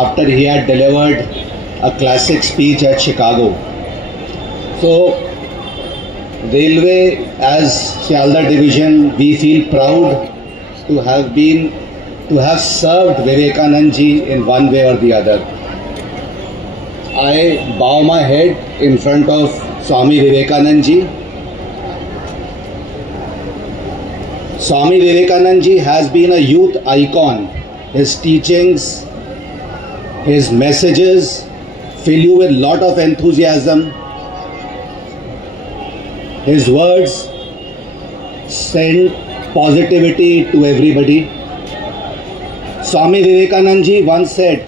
after he had delivered a classic speech at Chicago. So, Railway as Sialda Division, we feel proud to have served Vivekanand ji in one way or the other. I bow my head in front of Swami Vivekanand ji. Swami Vivekanand ji has been a youth icon. His teachings, his messages fill you with lot of enthusiasm. His words send positivity to everybody. Swami Vivekanand ji once said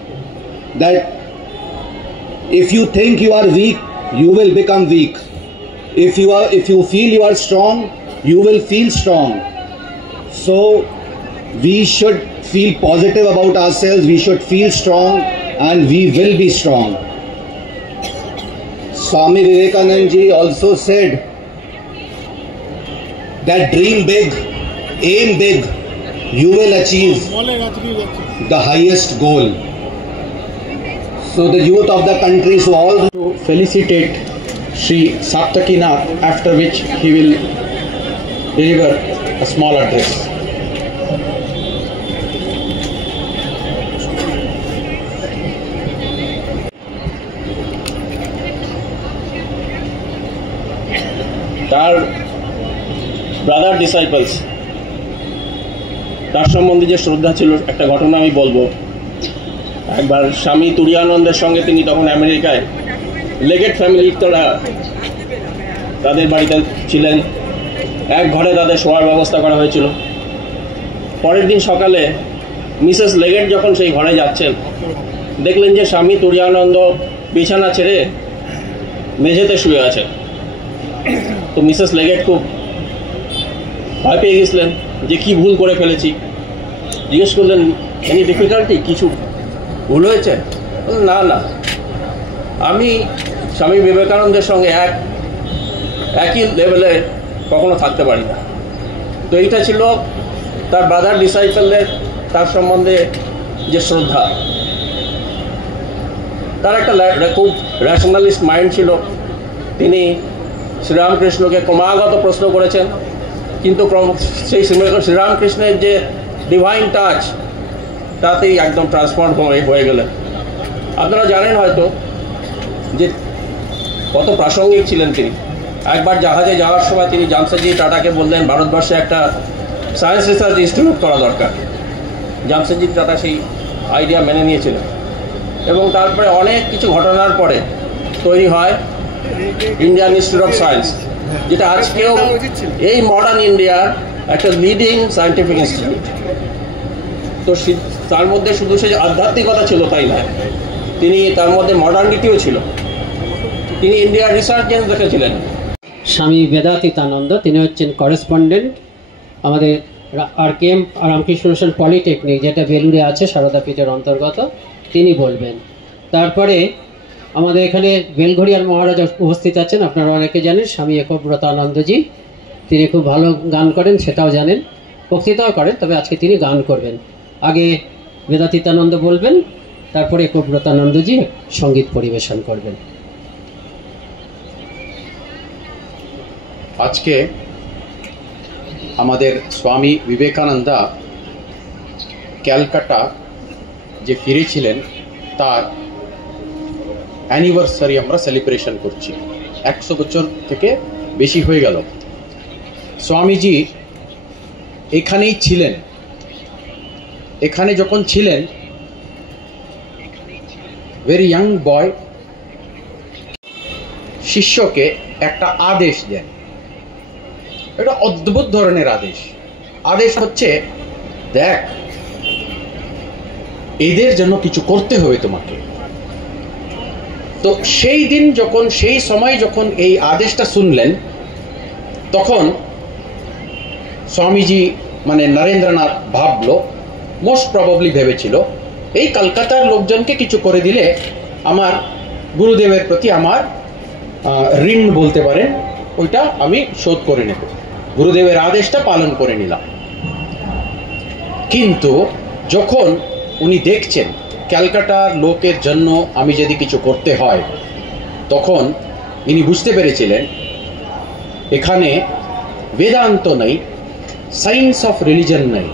that if you think you are weak, you will become weak. If you feel you are strong, you will feel strong. So we should feel positive about ourselves, we should feel strong, and we will be strong. Swami Vivekananda ji also said that dream big, aim big, you will achieve the highest goal. So the youth of the country, so all to felicitate Sri Saptakinath, after which he will deliver a small address. তার brother disciples, তার সম্বন্ধে যে শ্রদ্ধা ছিল, একটা ঘটনা আমি বলবো। একবার স্বামী তুরীয়ানন্দের সঙ্গে তিনি তখন আমেরিকায় লেগেট ফ্যামিলির তাদের বাড়িতে ছিলেন। এক ঘরে তাদের শোয়ার ব্যবস্থা করা হয়েছিল। পরের দিন সকালে মিসেস লেগেট যখন সেই ঘরে যাচ্ছেন, দেখলেন যে স্বামী তুরীয়ানন্দ বিছানা ছেড়ে মেঝেতে শুয়ে আছে। তো মিসেস লেগেট খুব ভয় পেয়ে গেছিলেন যে কি ভুল করে ফেলেছি। জিজ্ঞেস করলেন, এনি ডিফিকাল্টি, কিছু ভুল হয়েছে? না না, আমি স্বামী বিবেকানন্দের সঙ্গে একই লেভেলে কখনো থাকতে পারি না। তো এইটা ছিল তার ব্রাদার ডিসাইপলদের তার সম্বন্ধে যে শ্রদ্ধা। তার একটা খুব র্যাশনালিস্ট মাইন্ড ছিল। তিনি শ্রীরামকৃষ্ণকে ক্রমাগত প্রশ্ন করেছেন, কিন্তু সেই শ্রীরামকৃষ্ণের যে ডিভাইন টাচ, তাতেই একদম ট্রান্সফর্ম হয়ে গেলেন। আপনারা জানেন হয়তো যে কত প্রাসঙ্গিক ছিলেন তিনি। একবার জাহাজে যাওয়ার সময় তিনি জামশেদজি টাটাকে বললেন ভারতবর্ষে একটা সায়েন্স রিসার্চ ইনস্টিটিউট করা দরকার। জামশেদজি টাটা সেই আইডিয়া মেনে নিয়েছিলেন এবং তারপরে অনেক কিছু ঘটনার পরে তৈরি হয় ইন্ডিয়ান ইনস্টিটিউট অফ সায়েন্স, যেটা আজকেও এই মডার্ন ইন্ডিয়ার একটা লিডিং সায়েন্টিফিক ইনস্টিটিউট। তো তার মধ্যে শুধু সে আধ্যাত্মিকতা ছিল তাই নয়, তিনি তার মধ্যে মডার্নিটিও ছিল। তিনি ইন্ডিয়ার রিসার্চেন্স দেখেছিলেন। স্বামী বেদাতীতানন্দ, তিনি হচ্ছেন করেসপন্ডেন্ট আমাদের RKM রামকৃষ্ণ মিশন পলিটেকনিক, যেটা বেলুড়ে আছে সারদাপীঠের অন্তর্গত, তিনি বলবেন। তারপরে আমাদের এখানে বেলঘড়িয়ার মহারাজ উপস্থিত আছেন, আপনারা অনেকে জানেন, স্বামী একব্রতানন্দজি। তিনি খুব ভালো গান করেন, সেটাও জানেন, বক্তৃতাও করেন, তবে আজকে তিনি গান করবেন। আগে বেদাতীতানন্দ বলবেন, তারপরে একব্রতানন্দজি সঙ্গীত পরিবেশন করবেন। আজকে আমাদের স্বামী বিবেকানন্দা ক্যালকাটা যে ফিরেছিলেন তার অ্যানিভার্সারি আমরা সেলিব্রেশন করছি। 100 বছর থেকে বেশি হয়ে গেল। স্বামীজি এখানেই ছিলেন। এখানে যখন ছিলেন, ভেরি ইয়াং বয় শিষ্যকে একটা আদেশ দেন। এটা অদ্ভুত ধরনের আদেশ। আদেশ হচ্ছে, দেখ, এদের জন্য কিছু করতে হবে তোমাকে। তো সেই দিন যখন, সেই সময় যখন এই আদেশটা শুনলেন, তখন স্বামীজি মানে নরেন্দ্রনাথ ভাবলো, মোস্ট প্রবাবলি ভেবেছিল, এই কলকাতার লোকজনকে কিছু করে দিলে আমার গুরুদেবের প্রতি আমার ঋণ বলতে পারেন, ওইটা আমি শোধ করে নেব। গুরুদেবের আদেশটা পালন করে নিলাম। কিন্তু যখন উনি দেখছেন ক্যালকাটার লোকের জন্য আমি যদি কিছু করতে হয়, তখন ইনি বুঝতে পেরেছিলেন এখানে বেদান্ত নেই, সায়েন্স অফ রিলিজন নেই।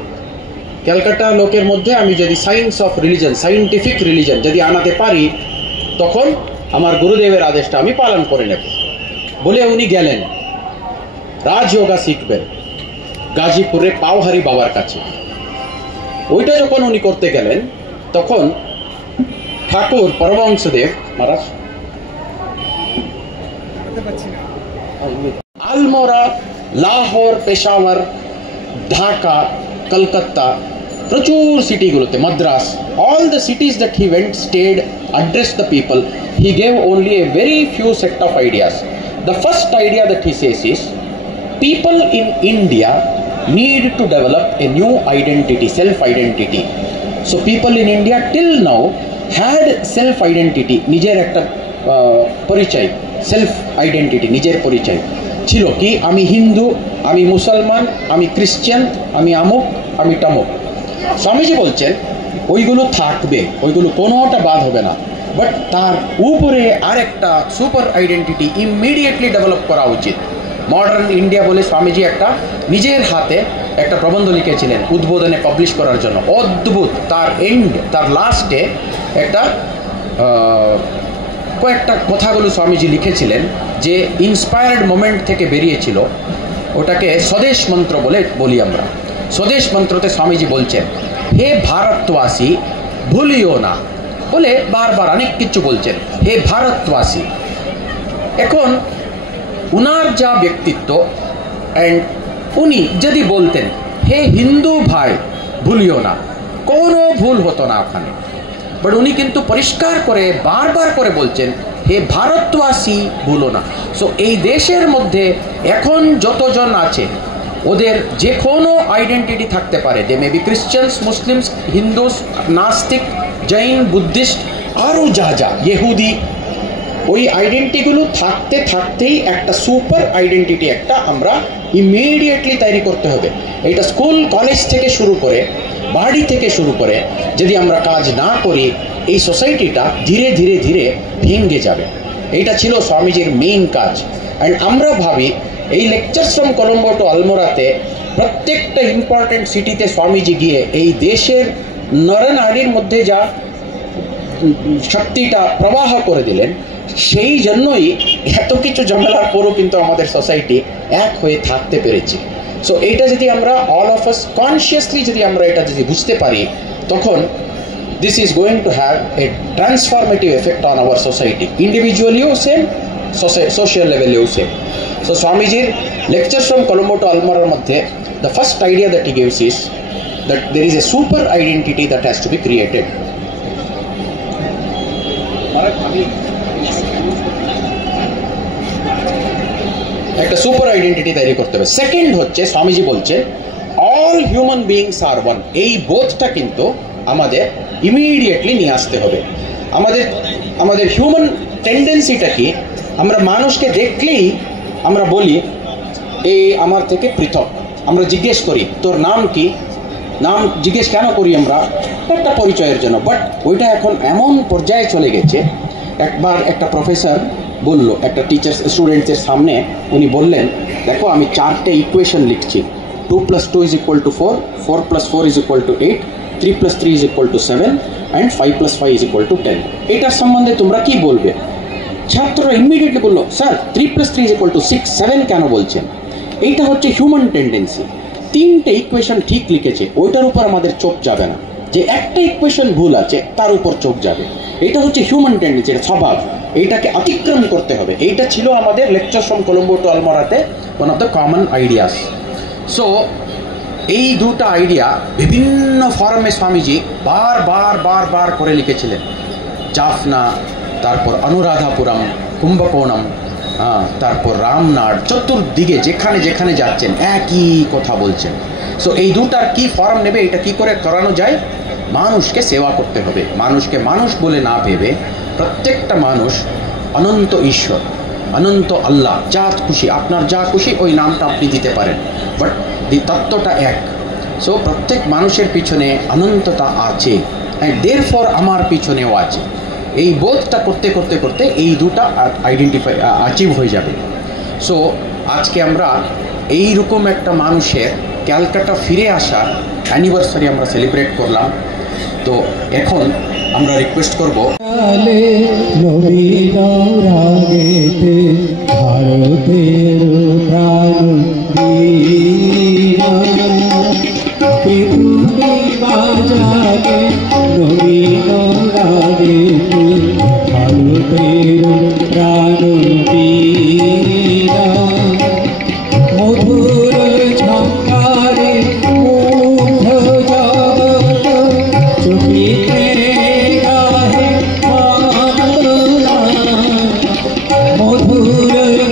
ক্যালকাটার লোকের মধ্যে আমি যদি science of religion, scientific religion যদি আনাতে পারি, তখন আমার গুরুদেবের আদেশটা আমি পালন করে নেব বলে উনি গেলেন রাজযোগা শিখবেন গাজীপুরে পাওহারি বাবার কাছে। ওইটা যখন উনি করতে গেলেন, তখন ঠাকুর পরমহংসদেব মহারাজ আলমোড়া, লাহোর, পেশাওয়ার, ঢাকা, কলকাতা, প্রচুর সিটিগুলোতে, Madras, all the cities that he went, stayed, addressed the people. He gave only a very few set of ideas. The first idea that he says is, people in India need to develop a new identity, self-identity. So people in India till now had self-identity, নিজের একটা পরিচয়, self-identity, নিজের পরিচয় ছিল কি আমি হিন্দু, আমি মুসলমান, আমি খ্রিস্টান, আমি আমুক, আমি টামুক। স্বামীজি বলছেন ওইগুলো থাকবে, ওইগুলো কোনোটা বাদ হবে না, বাট তার উপরে আরেকটা সুপার আইডেন্টিটি ইমিডিয়েটলি ডেভেলপ করা উচিত। মডার্ন ইন্ডিয়া বলে স্বামীজি একটা নিজের হাতে একটা প্রবন্ধ লিখেছিলেন উদ্বোধনে পাবলিশ করার জন্য, অদ্ভুত। তার এন্ড, তার লাস্টে একটা কয়েকটা কথাগুলো স্বামীজি লিখেছিলেন যে ইন্সপায়ার্ড মোমেন্ট থেকে বেরিয়েছিল, ওটাকে স্বদেশ মন্ত্র বলে বলি আমরা। স্বদেশ মন্ত্রতে স্বামীজি বলছেন হে ভারতবাসী ভুলিও না, বলে বারবার অনেক কিছু বলছেন, হে ভারতবাসী। এখন উনার যা ব্যক্তিত্ব, অ্যান্ড উনি যদি বলতেন হে হিন্দু ভাই ভুলিও না, কোনো ভুল হতো না ওখানে, বাট উনি কিন্তু পরিষ্কার করে বারবার করে বলছেন হে ভারতবাসী ভুলো না। সো এই দেশের মধ্যে এখন যতজন আছে ওদের যে কোনো আইডেন্টিটি থাকতে পারে, they may be Christians, Muslims, Hindus, নাস্তিক, জৈন, বুদ্ধিস্ট, আরও যা যা ইহুদি, ওই আইডেন্টিটিগুলো থাকতে থাকতেই একটা সুপার আইডেন্টিটি একটা আমরা ইমিডিয়েটলি তৈরি করতে হবে। এটা স্কুল কলেজ থেকে শুরু করে, বাড়ি থেকে শুরু করে যদি আমরা কাজ না করি এই সোসাইটিটা ধীরে ধীরে ধীরে ভেঙে যাবে। এইটা ছিল স্বামীজির মেইন কাজ। অ্যান্ড আমরা ভাবি এই লেকচার্স ফ্রম কলম্বো টু আলমোড়াতে প্রত্যেকটা ইম্পর্টেন্ট সিটিতে স্বামীজি গিয়ে এই দেশের নরনারীর মধ্যে যা শক্তিটা প্রবাহ করে দিলেন, সেই জন্যই এত কিছু ঝামেলার পরও কিন্তু আমাদের সোসাইটি এক হয়ে থাকতে পেরেছে। সো এইটা যদি আমরা অল অফ আস কনসিয়াসলি যদি আমরা এটা যদি বুঝতে পারি, তখন this is going to have a transformative effect on our society, ইন্ডিভিজুয়ালিও সেম, সোশ্যাল লেভেলেও সেম। সো স্বামীজির লেকচার ফ্রম কলম্বো টু আলমোড়ার মধ্যে the first idea that he gives is that there is a super identity that has to be created. একটা super identity তৈরি করতে হবে। সেকেন্ড হচ্ছে স্বামীজি বলছে all human beings are one. এই বোধটা কিন্তু আমাদের ইমিডিয়েটলি নিয়ে আসতে হবে। আমাদের হিউম্যান টেন্ডেন্সিটা কি, আমরা মানুষকে দেখলেই আমরা বলি এই আমার থেকে পৃথক। আমরা জিজ্ঞেস করি তোর নাম কি, নাম জিজ্ঞেস কেন করি আমরা, একটা পরিচয়ের জন্য। বাট ওইটা এখন এমন পর্যায়ে চলে গেছে, একবার একটা প্রফেসর বলল একটা টিচার স্টুডেন্টসের সামনে, উনি বললেন দেখো আমি 4টে ইকুয়েশন লিখছি, 2 + 2 = 4, 4 + 4 = 8, 3 + 3 = 7 and 5 + 5 = 10। এটার সম্বন্ধে তোমরা কি বলবে? ছাত্ররা ইমিডিয়েটলি বললো স্যার 3 + 3 = 6, 7 কেন বলছেন? এইটা হচ্ছে হিউম্যান টেন্ডেন্সি। 3টে ইকুয়েশন ঠিক লিখেছে, ওইটার উপর আমাদের চোখ যাবে না, যে একটা ইকুয়েশন ভুল আছে তার উপর চোখ যাবে। এটা হচ্ছে হিউম্যান টেন্ডেন্সি, এটা স্বভাব, এইটাকে অতিক্রম করতে হবে। এইটা ছিল আমাদের লেকচার ফ্রম কলম্বো টু আলমোড়াতে one of the common ideas. So এই দুটো আইডিয়া বিভিন্ন ফর্মে স্বামীজি বার করে লিখেছিলেন। জাফনা, তারপর অনুরাধাপুরম, কুম্ভকোণম, তারপর রামনাড, চতুর্দিকে যেখানে যেখানে যাচ্ছেন একই কথা বলছেন। সো এই দুটার কি ফর্ম নেবে, এটা কি করে করানো যায়? মানুষকে সেবা করতে হবে। মানুষকে মানুষ বলে না ভেবে প্রত্যেকটা মানুষ অনন্ত ঈশ্বর, অনন্ত আল্লাহ, যা খুশি আপনার যা খুশি ওই নামটা আপনি দিতে পারেন, বাট তত্ত্বটা এক। সো প্রত্যেক মানুষের পিছনে অনন্ততা আছে, অ্যান্ড দেয়ারফর আমার পিছনেও আছে। এই বোধটা করতে করতে করতে এই দুটা আইডেন্টিফাই অ্যাচিভ হয়ে যাবে। সো আজকে আমরা এইরকম একটা মানুষের ক্যালকাটা ফিরে আসার অ্যানিভার্সারি আমরা সেলিব্রেট করলাম। তো এখন আমরা রিকোয়েস্ট করব ভারতের প্রাণ পৃথিবী বাজারে নবীন রাগে ভারতের প্রাণ মধুর ঝঙ্কারে মুগ্ধ জগৎ চুপিতে গাহে মধুর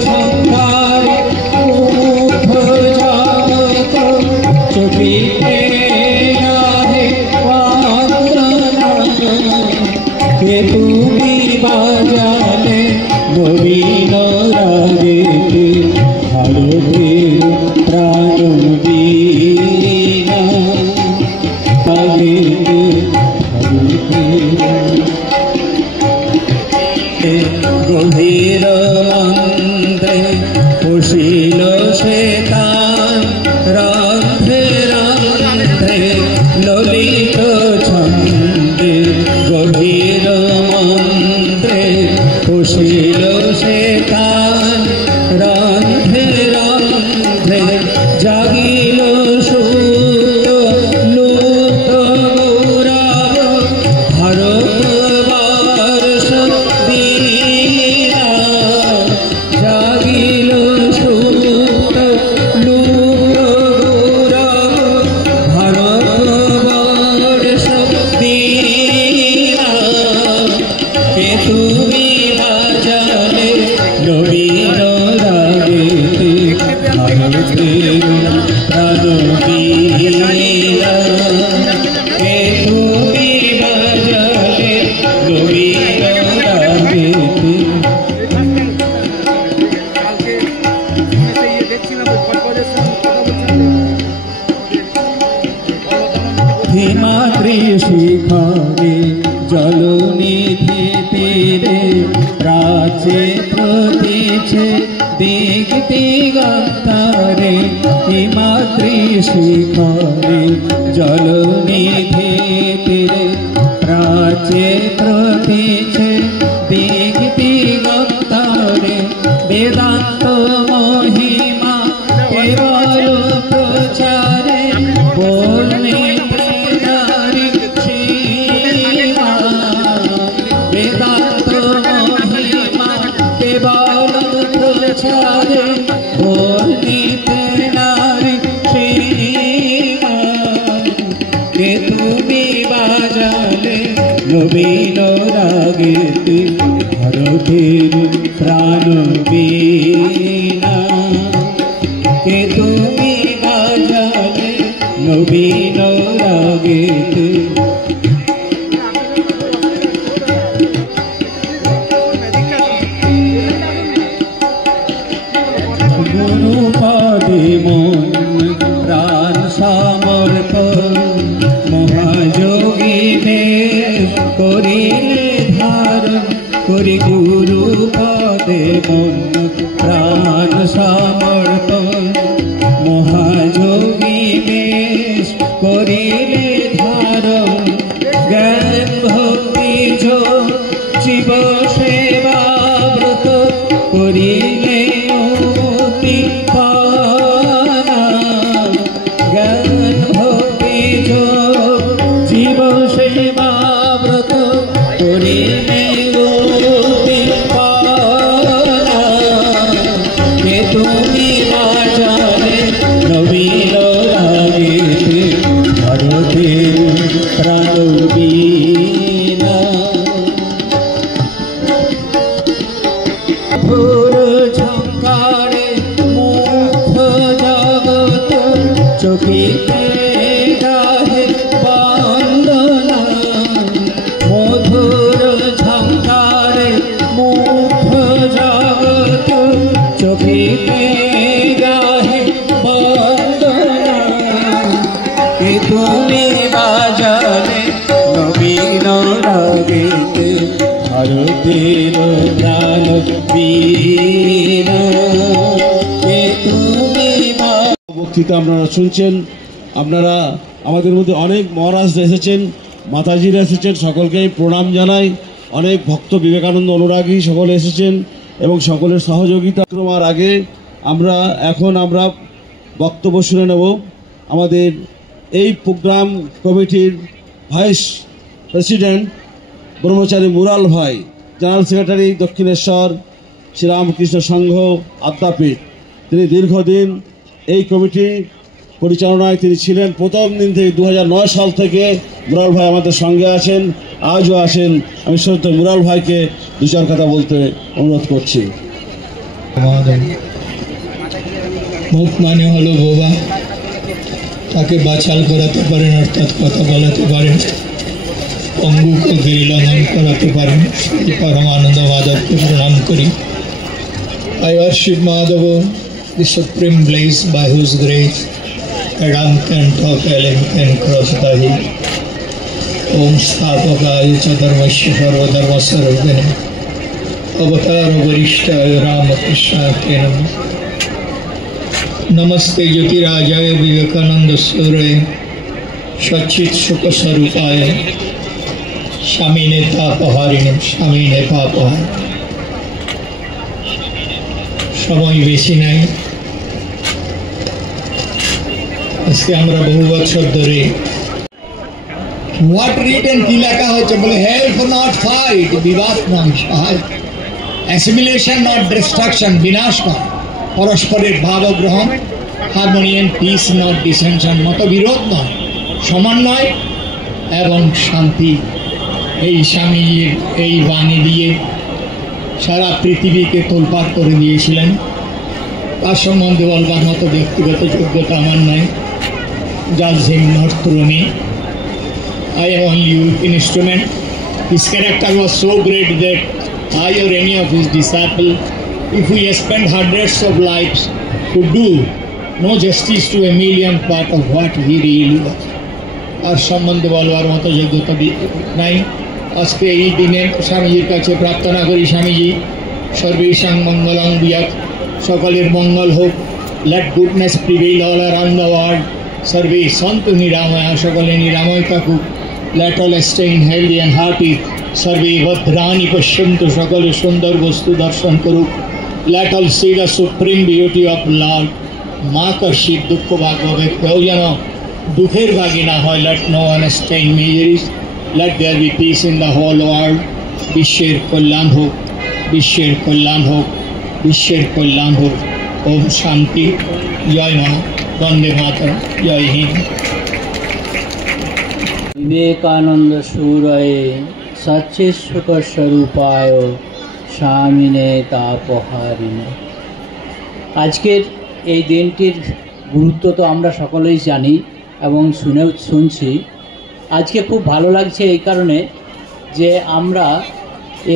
ঝঙ্কারে হে তুমি বাজালে নবীন রাগেতে ভারতের প্রাণ বীণা গভীর মন্ত্রে পুষিল সে তান রাধে রাধে ললিত ছন্দে গভীর মন্ত্রে পুষিল সে তান রাধে রাধে জাগিল সুত লুত গৌরব ভারতবর্ষ বীরা জাগিল সুত লুত গৌরব ভারতবর্ষ বীরা কে তুমি বাজালে নবীন রাগেতে ভারতের প্রাণ বীরা কে তুমি বাজালে নবীন রাগেতে হিমাদ্রি শিখরে জলনিধি তীরে প্রাচে প্রতিছে দিগ দিগন্তরে হিমাদ্রি শিখরে জলনিধি তীরে প্রাচে প্রতিছে দিগ দিগন্তরে বেদান্ত মহিমা কেবল প্রচারে বলনে বেদান্ত মহিমা কেবল প্রচারে বর্ণিতে নারী শ্রীমা কে তুমি বাজালে নবীন রাগেতে ভারতের প্রাণ বীণা কে তুমি বাজালে নবীন রাগেতে গুরুপদে মন প্রাণ সমর্পণ মহাযোগী বেশ করিলে ধারণ করি গুরুপদে মন প্রাণ সমর্পণ মহাযোগী বেশ করিলে ধারণ জ্ঞান ভক্তি জীব সেবা ব্রত করিলে জ্ঞান ভক্তি জীব সেবা ব্রত করিলে কে তুমি বাজালে নবীন রাগেতে ভারতের প্রাণ বীণা ভোর ঝঙ্কারে মুখ জগত চোখিতে গাহে বন্দনা মধুর ঝঙ্কারে মুখ জগত চোখিতে গাহে বন্দনা কে তুমি বাজালে নবীন রাগেতে ভারতের প্রাণ বীণা কে তুমি বক্তৃতা আপনারা শুনছেন। আপনারা আমাদের মধ্যে অনেক মহারাজরা এসেছেন, মাতাজিরা এসেছেন, সকলকে আমি প্রণাম জানাই। অনেক ভক্ত বিবেকানন্দ অনুরাগী সকলে এসেছেন এবং সকলের সহযোগিতা ক্রমার আগে আমরা বক্তব্য শুনে নেব। আমাদের এই প্রোগ্রাম কমিটির ভাইস প্রেসিডেন্ট ব্রহ্মচারী মুরাল ভাই, জেনারেল সেক্রেটারি দক্ষিণেশ্বর শ্রীরামকৃষ্ণ সংঘ আদ্যাপীঠ, তিনি দীর্ঘদিন এই কমিটি পরিচালনায় তিনি ছিলেন। প্রথম দিন থেকে 2009 সাল থেকে মুরাল ভাই আমাদের সঙ্গে আছেন, আজও আছেন। আমি শ্রদ্ধেয় মুরাল ভাইকে দু চার কথা বলতে অনুরোধ করছি। মুখ মানে হলো বোবা, তাকে বাচাল করাতে পারেন অর্থাৎ কথা বলাতে পারেন। পঙ্গুকে গিরিলঙ্ঘন করাতে পারেন সেই পরমানন্দ মাধবকে প্রণাম করি। I worship Madhava, the supreme bliss by whose grace Adam can talk, Ellen can cross the hill. Om Sthapakaya cha dharmasya sarvadharma sarvadane Avatara Varishtaya Rama Krishna te namah. Namaste Jyotirajaya Vivekananda Suraya Shachit Sukha Sarupaya Shamine Tapaharine Shamine Papahar. সময় বেশি নাই, আজকে আমরা বহু বছর ধরে what written কি লেখা হচ্ছে বলে হেল্প নট ফাইট বিবাদ নয় সাহায্য, অ্যাসিমিলেশন নট ডিস্ট্রাকশন বিনাশ নয়, পরস্পরের ভাবগ্রহণ হারমোনিয়ান পিস নট ডিসেনশন, মতবিরোধ নয় সমন্বয় এবং শান্তি। এই স্বামীজির এই বাণী দিয়ে সারা পৃথিবীকে তোলপাড় করে দিয়েছিলেন। তার সম্বন্ধে বলবার মতো ব্যক্তিগত যোগ্যতা আমার নাই। জাজ হিম not through me, I am only an instrument. His character was so great that I or any of his disciples, if we spend hundreds of lives to do no justice to a millionth part of what he really was. আর সম্বন্ধে বলবার মতো যোগ্যতা নাই। আজকে এই দিনে স্বামীজির কাছে প্রার্থনা করি, স্বামীজি সর্বেষাং মঙ্গলং বিয়াত, সকলের মঙ্গল হোক। Let goodness prevail all around the world, সর্বে সন্তু নিরাময়া, সকলে নিরাময় থাকুক। Let all stay in healthy and hearty, সর্বে ভদ্রাণি পশ্যন্তু, সকলে সুন্দর বস্তু দর্শন করুক। Let all see the supreme beauty of love, মা কর্ষিত দুঃখ ভাগবে, কেউ যেন দুঃখের ভাগী না হয়। Let no one stay in miseries, let there be peace in the whole world. বিশ্বের কল্যাণ হোক, বিশ্বের কল্যাণ হোক, বিশ্বের কল্যাণ হোক। ওম শান্তি। জয় মা, বন্দে মাতরম, জয় হিন্দ। বিবেকানন্দ সুরয়ে সচ্চিৎ সুখ স্বরূপায় স্বামিনে তাপহারিণে। আজকের এই দিনটির গুরুত্ব তো আমরা সকলেই জানি এবং শুনছি। আজকে খুব ভালো লাগছে এই কারণে যে আমরা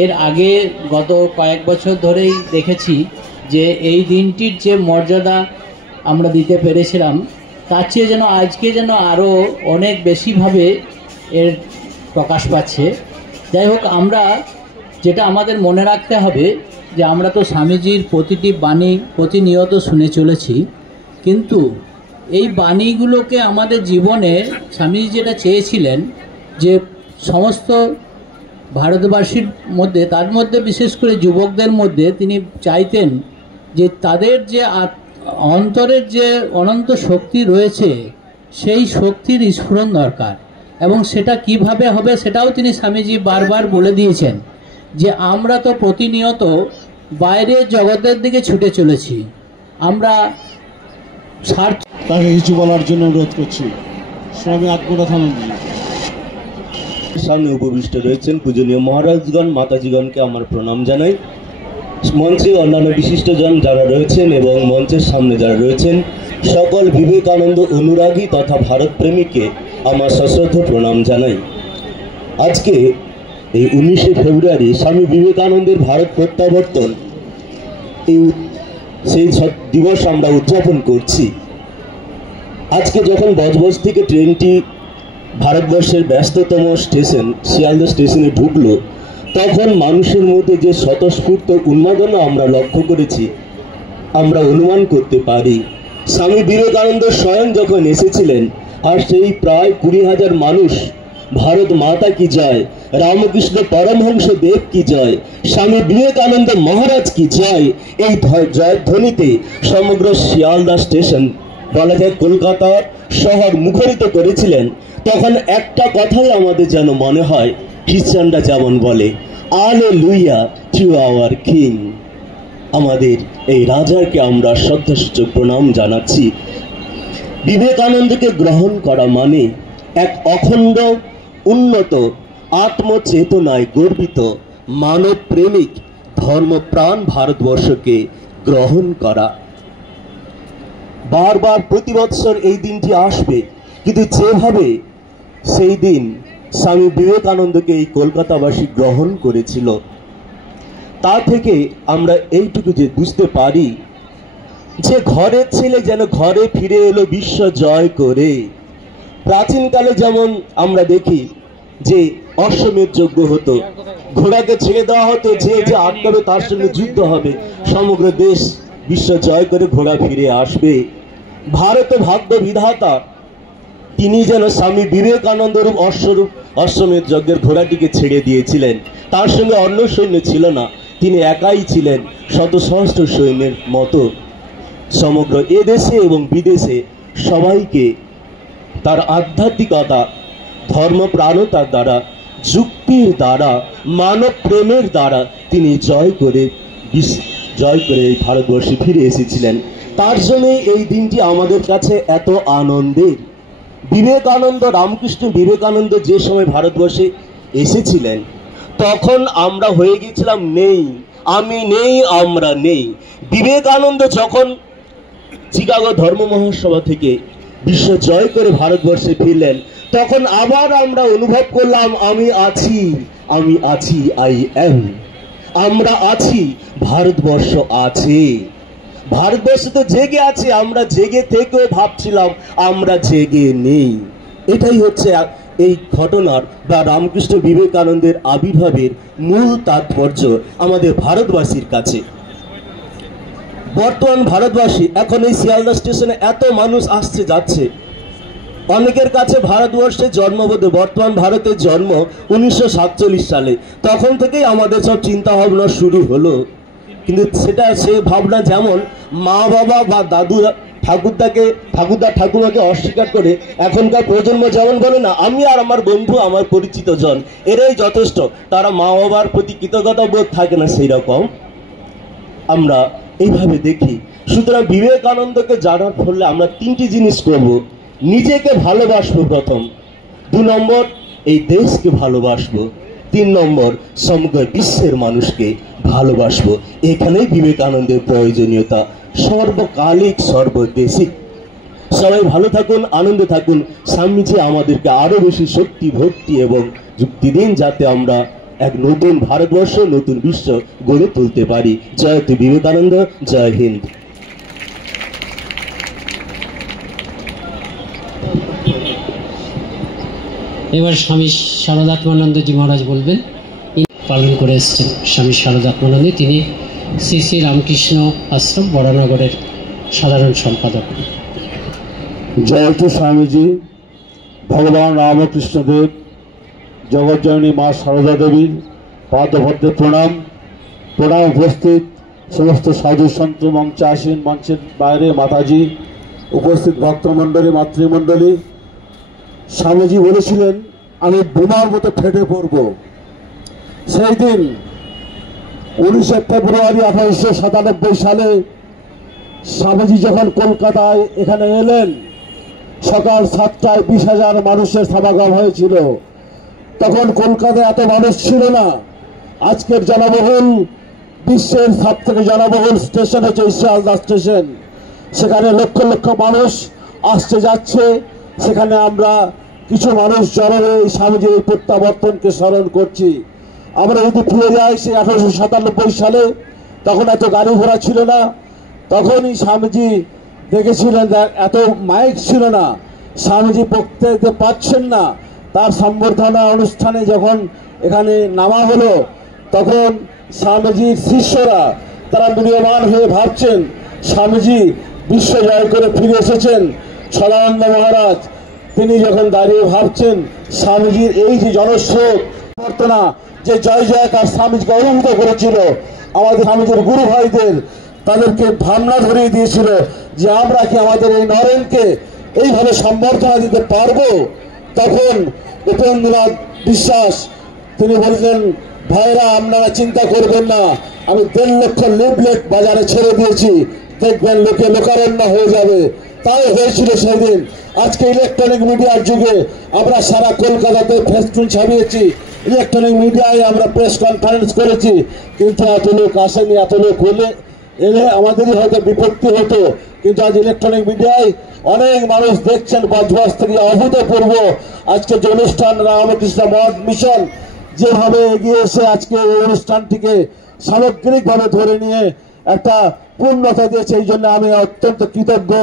এর আগে গত কয়েক বছর ধরেই দেখেছি যে এই দিনটির যে মর্যাদা আমরা দিতে পেরেছিলাম, তার চেয়ে যেন আজকে যেন আরও অনেক বেশিভাবে এর প্রকাশ পাচ্ছে। যাই হোক, আমরা যেটা আমাদের মনে রাখতে হবে যে আমরা তো স্বামীজির প্রতিটি বাণী প্রতিনিয়ত শুনে চলেছি, কিন্তু এই বাণীগুলোকে আমাদের জীবনে স্বামীজি যেটা চেয়েছিলেন যে সমস্ত ভারতবাসীর মধ্যে, তার মধ্যে বিশেষ করে যুবকদের মধ্যে তিনি চাইতেন যে তাদের যে অন্তরের যে অনন্ত শক্তি রয়েছে সেই শক্তির স্ফুরণ দরকার, এবং সেটা কিভাবে হবে সেটাও তিনি স্বামীজি বারবার বলে দিয়েছেন যে আমরা তো প্রতিনিয়ত বাইরের জগতের দিকে ছুটে চলেছি। আমরা তাকে কিছু বলার জন্য অনুরোধ করছি। স্বামী আত্মকথানন্দজি সামনে উপবিষ্ট রয়েছেন পূজনীয় মহারাজগণ, মাতাজিগণকে আমার প্রণাম জানাই। মঞ্চে অন্যান্য বিশিষ্টজন যারা রয়েছেন এবং মঞ্চের সামনে যারা রয়েছেন, সকল বিবেকানন্দ অনুরাগী তথা ভারত প্রেমীকে আমার সশ্রদ্ধ প্রণাম জানাই। আজকে এই 19শে ফেব্রুয়ারি স্বামী বিবেকানন্দের ভারত প্রত্যাবর্তন, সেই দিবস আমরা উদযাপন করছি। আজকে যখন বজবজ থেকে ট্রেনটি ভারতবর্ষের ব্যস্ততম স্টেশন শিয়ালদা স্টেশনে ঢুকলো, তখন মানুষের মধ্যে যে স্বতঃস্ফূর্ত উন্মাদনা আমরা লক্ষ্য করেছি, আমরা অনুমান করতে পারি স্বামী বিবেকানন্দ স্বয়ং যখন এসেছিলেন আর সেই প্রায় 20,000 মানুষ ভারত মাতা কি জয়, রামকৃষ্ণ পরমহংস দেব কি জয়, স্বামী বিবেকানন্দ মহারাজ কি জয়, এই জয়ধ্বনিতে সমগ্র শিয়ালদা স্টেশন বলা যায় কলকাতা শহর মুখরিত করেছিলেন। তখন একটা কথাই আমাদের যেন মনে হয়, খ্রিস্টানরা যেমন বলে হালেলুয়া টু আওয়ার কিং। আমাদের এই রাজাকে আমরা শ্রদ্ধাসূচক প্রণাম জানাচ্ছি। বিবেকানন্দকে গ্রহণ করা মানে এক অখণ্ড উন্নত আত্মচেতনায় গর্বিত মানব প্রেমিক ধর্মপ্রাণ ভারতবর্ষকে গ্রহণ করা। বারবার প্রতি বৎসর এই দিনটি আসবে, কিন্তু যেভাবে সেই দিন স্বামী বিবেকানন্দকে এই কলকাতাবাসী গ্রহণ করেছিল। তা থেকে আমরা এইটুকু যে বুঝতে পারি যে ঘরের ছেলে যেন ঘরে ফিরে এলো বিশ্ব জয় করে। প্রাচীনকালে যেমন আমরা দেখি যে অশ্বমেধ যজ্ঞ হতো, ঘোড়াকে ছেড়ে দেওয়া হতো, যে যে আটকাবে তার সঙ্গে যুদ্ধ হবে, সমগ্র দেশ বিশ্ব জয় করে ঘোড়া ফিরে আসবে। ভারত ভাগ্য বিধাতা তিনি যেন স্বামী বিবেকানন্দরূপ অশ্বমেধ যজ্ঞের ঘোড়াটিকে ছেড়ে দিয়েছিলেন। তার সঙ্গে অন্য সৈন্য ছিল না, তিনি একাই ছিলেন শত সহস্র সৈন্যের মতো। সমগ্র এদেশে এবং বিদেশে সবাইকে তার আধ্যাত্মিকতা, ধর্মপ্রাণতার দ্বারা, যুক্তির দ্বারা, মানব প্রেমের দ্বারা তিনি জয় করে এই ভারতবর্ষে ফিরে এসেছিলেন। তার জন্যই এই দিনটি আমাদের কাছে এত আনন্দের। বিবেকানন্দ, রামকৃষ্ণ বিবেকানন্দ যে সময় ভারতবর্ষে এসেছিলেন তখন আমরা হয়ে গিয়েছিলাম নেই, আমি নেই, আমরা নেই। বিবেকানন্দ যখন চিকাগো ধর্ম মহাসভা থেকে বিশ্ব জয় করে ভারতবর্ষে ফিরলেন তখন আবার আমরা অনুভব করলাম আমি আছি, আমি আছি, আই এম। আমরা আছি, ভারতবর্ষ আছে। ভারতবর্ষ তো জেগে আছে, আমরা জেগে থেকেও ভাবছিলাম আমরা জেগে নেই। এটাই হচ্ছে এই ঘটনার বা রামকৃষ্ণ বিবেকানন্দের আবির্ভাবের মূল তাৎপর্য আমাদের ভারতবাসীর কাছে। বর্তমান ভারতবাসী এখন এই শিয়ালদা স্টেশনে এত মানুষ আসছে যাচ্ছে, অনেকের কাছে ভারতবর্ষে জন্মবোধ, বর্তমান ভারতের জন্ম 1947 সালে, তখন থেকেই আমাদের সব চিন্তা ভাবনা শুরু হলো। কিন্তু সেটা সে ভাবনা যেমন মা বাবা বা দাদু ঠাকুরদা ঠাকুমাকে অস্বীকার করে এখনকার প্রজন্ম যেমন বলে না আমি আর আমার বন্ধু আমার পরিচিত জন এরাই যথেষ্ট, তারা মা বাবার প্রতি কৃতজ্ঞতা বোধ থাকে না, সেই রকম আমরা এইভাবে দেখি। সুতরাং বিবেকানন্দকে জানার ফলে আমরা তিনটি জিনিস করব। নিজেকে ভালোবাসবো প্রথম, 2 নম্বর এই দেশকে ভালোবাসবো, 3 নম্বর সমগ্র বিশ্বের মানুষকে ভালোবাসবো। এখানেই বিবেকানন্দের প্রয়োজনীয়তা সর্বকালিক, সর্বদেশিক। সবাই ভালো থাকুন, আনন্দে থাকুন। স্বামীজি আমাদেরকে আরো বেশি শক্তি, ভক্তি এবং যুক্তি দিন যাতে আমরা এক নতুন ভারতবর্ষ, নতুন বিশ্ব গড়ে তুলতে পারি। জয় বিবেকানন্দ, জয় হিন্দ। এবার স্বামী শারদাত্মানন্দজি মহারাজ বলবেন। পালন করে এসছেন স্বামী শারদাত্মানন্দ, তিনি শ্রী শ্রী রামকৃষ্ণ আশ্রম বরানগরের সাধারণ সম্পাদক। জয় টু স্বামীজি, ভগবান রামকৃষ্ণদেব, জগজ্জননী মা সারদা দেবীর পাদপদ্মে প্রণাম। প্রণাম উপস্থিত সমস্ত সাধু সন্ত, মঞ্চে আসীন, মঞ্চের বাইরে মাতাজি, উপস্থিত ভক্তমণ্ডলী, মাতৃমণ্ডলী। স্বামীজি বলেছিলেন আমি বোমার মতো ফেটে পড়ব। সেই দিন 19 ফেব্রুয়ারি 1897 সালে স্বামীজি যখন কলকাতায় এখানে এলেন, সকাল 7টায় 20,000 মানুষের সমাগম হয়েছিল। তখন কলকাতায় এত মানুষ ছিল না। আজকের জনবহুল, বিশ্বের সব থেকে জনবহুল স্টেশন হচ্ছে শিয়ালদা স্টেশন। সেখানে লক্ষ লক্ষ মানুষ আসছে যাচ্ছে। সেখানে আমরা কিছু মানুষ জড়ো হয়ে স্বামীজির এই প্রত্যাবর্তনকে স্মরণ করছি। আমরা যদি ফিরে যাই সেই 1897 সালে, তখন এত গাড়ি ঘোড়া ছিল না। তখনই স্বামীজি দেখেছিলেন এত মাইক ছিল না, স্বামীজি বক্তৃতা দিতে পারছেন না। তার সম্বর্ধনা অনুষ্ঠানে যখন এখানে নামা হলো তখন স্বামীজির শিষ্যরা তারা ম্রিয়মাণ হয়ে ভাবছেন স্বামীজি বিশ্ব জয় করে ফিরে এসেছেন। সদানন্দ মহারাজ তিনি যখন দাঁড়িয়ে ভাবছেন স্বামীজির এই যে জনস্রোত, প্রার্থনা, যে জয় জয়কার স্বামীজিকে অভিভূত করেছিল, আমাদের স্বামীজির গুরু ভাইদের তাদেরকে ভাবনা ধরিয়ে দিয়েছিল যে আমরা কি আমাদের এই নরেনকে এইভাবে সম্বর্ধনা দিতে পারবো। তখন উপেন্দ্রনাথ বিশ্বাস তিনি বললেন ভাইরা আপনারা চিন্তা করবেন না, আমি 1.5 লক্ষ লিফলেট বাজারে ছেড়ে দিয়েছি, দেখবেন লোকে লোকারণ্য হয়ে যাবে। তাই হয়েছিল সেদিন। আজকে ইলেকট্রনিক মিডিয়ার যুগে আমরা সারা কলকাতাতে ফেস্টুন ছাড়িয়েছি, ইলেকট্রনিক মিডিয়ায় আমরা প্রেস কনফারেন্স করেছি, কিন্তু এত লোক আসেনি। এত লোক হলে এলে আমাদেরই হয়তো বিপত্তি হতো, কিন্তু আজ ইলেকট্রনিক মিডিয়ায় অনেক মানুষ দেখছেন বজবজ থেকে অভূতপূর্ব আজকে যে অনুষ্ঠান রামকৃষ্ণ মঠ মিশন যেভাবে এগিয়ে এসে আজকে এই অনুষ্ঠানটিকে সামগ্রিকভাবে ধরে নিয়ে একটা পূর্ণতা দিয়েছে। এই জন্য আমি অত্যন্ত কৃতজ্ঞ,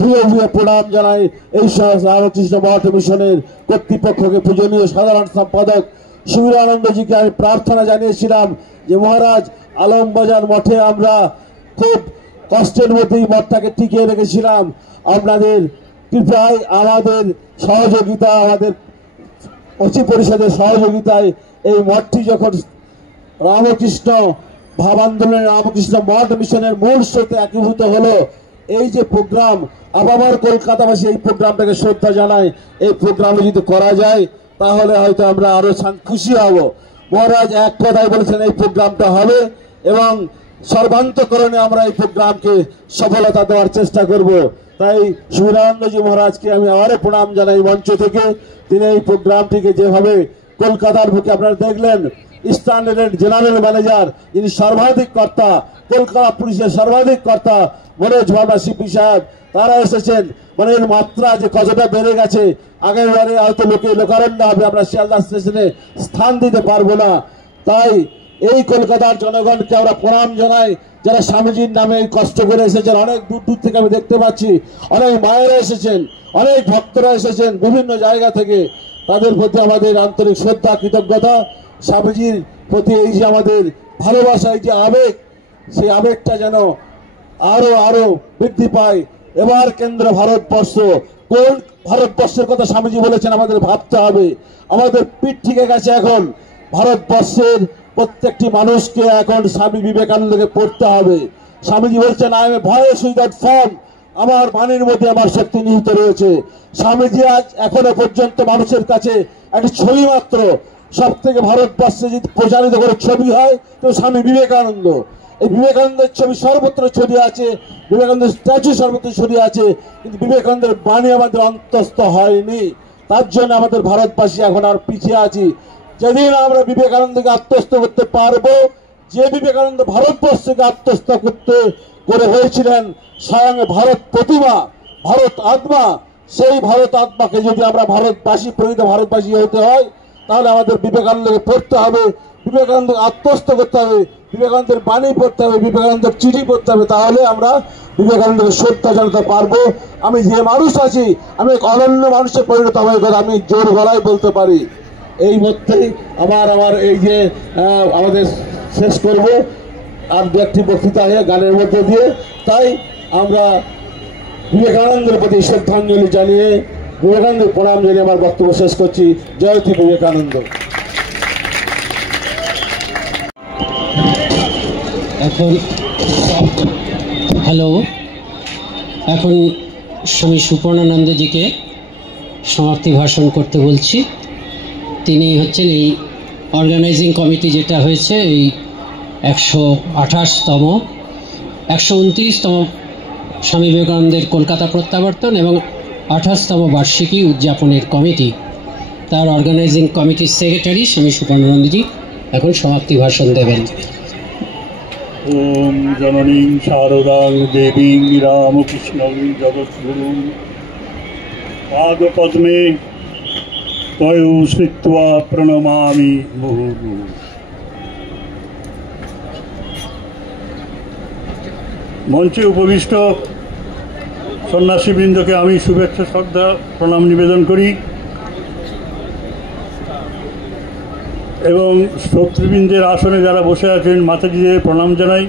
ভূয় ভূয় প্রণাম জানাই এই রামকৃষ্ণ মঠ মিশনের কর্তৃপক্ষকে। পূজনীয় সাধারণ সম্পাদক সুবীরানন্দজিকে আমি প্রার্থনা জানিয়েছিলাম যে মহারাজ আলমবাজার মঠে আমরা খুব কষ্টের মধ্যেই মঠটাকে টিকিয়ে রেখেছিলাম, আপনাদের কৃপায় আমাদের সহযোগিতা, আমাদের অচি পরিষদের সহযোগিতায় এই মঠটি যখন রামকৃষ্ণ ভাব আন্দোলনের রামকৃষ্ণ মঠ মিশনের মূল স্রোতে একীভূত হলো, এই যে প্রোগ্রাম আবার কলকাতাবাসী এই প্রোগ্রামটাকে শ্রদ্ধা জানায়, এই প্রোগ্রামে যদি করা যায় তাহলে হয়তো আমরা আরো খুশি হব। মহারাজ এক কথাই বলেছেন এই প্রোগ্রামটা হবে এবং সর্বান্তকরণে আমরা এই প্রোগ্রামকে সফলতা দেওয়ার চেষ্টা করব। তাই সুবীরানন্দজি মহারাজকে আমি আবারও প্রণাম জানাই মঞ্চ থেকে। তিনি এই প্রোগ্রামটিকে যেভাবে কলকাতার বুকে আপনারা দেখলেন, ইস্টার্ন রেলের জেনারেল ম্যানেজার যিনি সর্বাধিক কর্তা, কলকাতা পুলিশের সর্বাধিক কর্তা মনোজ ভার্মা সিপি সাহেব, তারা এসেছেন। মানে এর মাত্রা যে কতটা বেড়ে গেছে, আগের বারে হয়তো লোকারণ্য হবে, আমরা শিয়ালদা স্টেশনে স্থান দিতে পারবো না। তাই এই কলকাতার জনগণকে আমরা প্রণাম জানাই, যারা স্বামীজির নামে কষ্ট করে এসেছেন। অনেক দূর দূর থেকে আমি দেখতে পাচ্ছি অনেক মায়েরা এসেছেন, অনেক ভক্তরা এসেছেন বিভিন্ন জায়গা থেকে। তাদের প্রতি আমাদের আন্তরিক শ্রদ্ধা, কৃতজ্ঞতা। স্বামীজির প্রতি এই যে আমাদের ভালোবাসা, এই যে আবেগ, সেই আবেগটা যেন আরো আরো বৃদ্ধি পায়। এবার কেন্দ্র ভারতবর্ষ, কোন ভারতবর্ষের কথা স্বামীজি বলেছেন আমাদের ভাবতে হবে। আমাদের পিঠ ঠিক গেছে, এখন ভারতবর্ষের প্রত্যেকটি মানুষকে এখন স্বামী বিবেকানন্দকে পড়তে হবে। স্বামীজি বলছেন I M A voice without form, আমার বাণীর মধ্যে আমার শক্তি নিহিত রয়েছে। স্বামীজি আজ এখনো পর্যন্ত মানুষের কাছে একটি ছবি মাত্র। সব থেকে ভারতবর্ষে যদি প্রচারিত করে ছবি হয় তো স্বামী বিবেকানন্দ। এই বিবেকানন্দের ছবি সর্বত্র ছড়িয়ে আছে, বিবেকানন্দের স্ট্যাচু সর্বত্র ছড়িয়ে আছে, কিন্তু বিবেকানন্দের বাণী আমাদের অন্তস্থ হয়নি। তার জন্য আমাদের ভারতবাসী এখন আর পিছিয়ে আছি। যেদিন আমরা বিবেকানন্দকে আত্মস্থ করতে পারবো, যে বিবেকানন্দ ভারতবর্ষকে আত্মস্থ করে হয়েছিলেন স্বয়ং ভারত প্রতিমা, ভারত আত্মা, সেই ভারত আত্মাকে যদি আমরা ভারতবাসী, প্রকৃত ভারতবাসী হতে হয়, তাহলে আমাদের বিবেকানন্দকে পড়তে হবে, বিবেকানন্দকে আত্মস্থ করতে হবে, বিবেকানন্দের বাণী পড়তে হবে, বিবেকানন্দের চিঠি পড়তে হবে। তাহলে আমরা বিবেকানন্দকে শ্রদ্ধা জানাতে পারবো। আমি যে মানুষ আছি, আমি এক অনন্য মানুষে পরিণত হয়ে গেলে আমি জোর গলায় বলতে পারি। এই মধ্যেই আমার এই যে আমাদের শেষ করব আর দু একটি বক্তৃতা হয়ে গানের মধ্যে দিয়ে। তাই আমরা বিবেকানন্দের প্রতি শ্রদ্ধাঞ্জলি জানিয়ে, বিবেকানন্দের প্রণাম জানিয়ে আমার বক্তব্য শেষ করছি। জয়তী বিবেকানন্দ। এখন হ্যালো, এখন স্বামী সুপর্ণানন্দজিকে সমাপ্তি ভাষণ করতে বলছি। তিনি হচ্ছেন এই অর্গানাইজিং কমিটি যেটা হয়েছে এই 128তম 129তম স্বামী বিবেকানন্দের কলকাতা প্রত্যাবর্তন এবং 28তম বার্ষিকী উদযাপনের কমিটি, তার অর্গানাইজিং কমিটির সেক্রেটারি স্বামী সুপর্ণানন্দজি এখন সমাপ্তি ভাষণ দেবেন। ওম জননীং শারদাং দেবীং রামকৃষ্ণং জগদ্গুরুং পাদপদ্মে তয়ো স্মৃত্বা প্রণমামি মুহুর্মুহু। মঞ্চে উপবিষ্ট সন্ন্যাসীবৃন্দকে আমি শুভেচ্ছা, শ্রদ্ধা, প্রণাম নিবেদন করি এবং শত্রুবৃন্দের আসনে যারা বসে আছেন মাতাজিদের প্রণাম জানাই।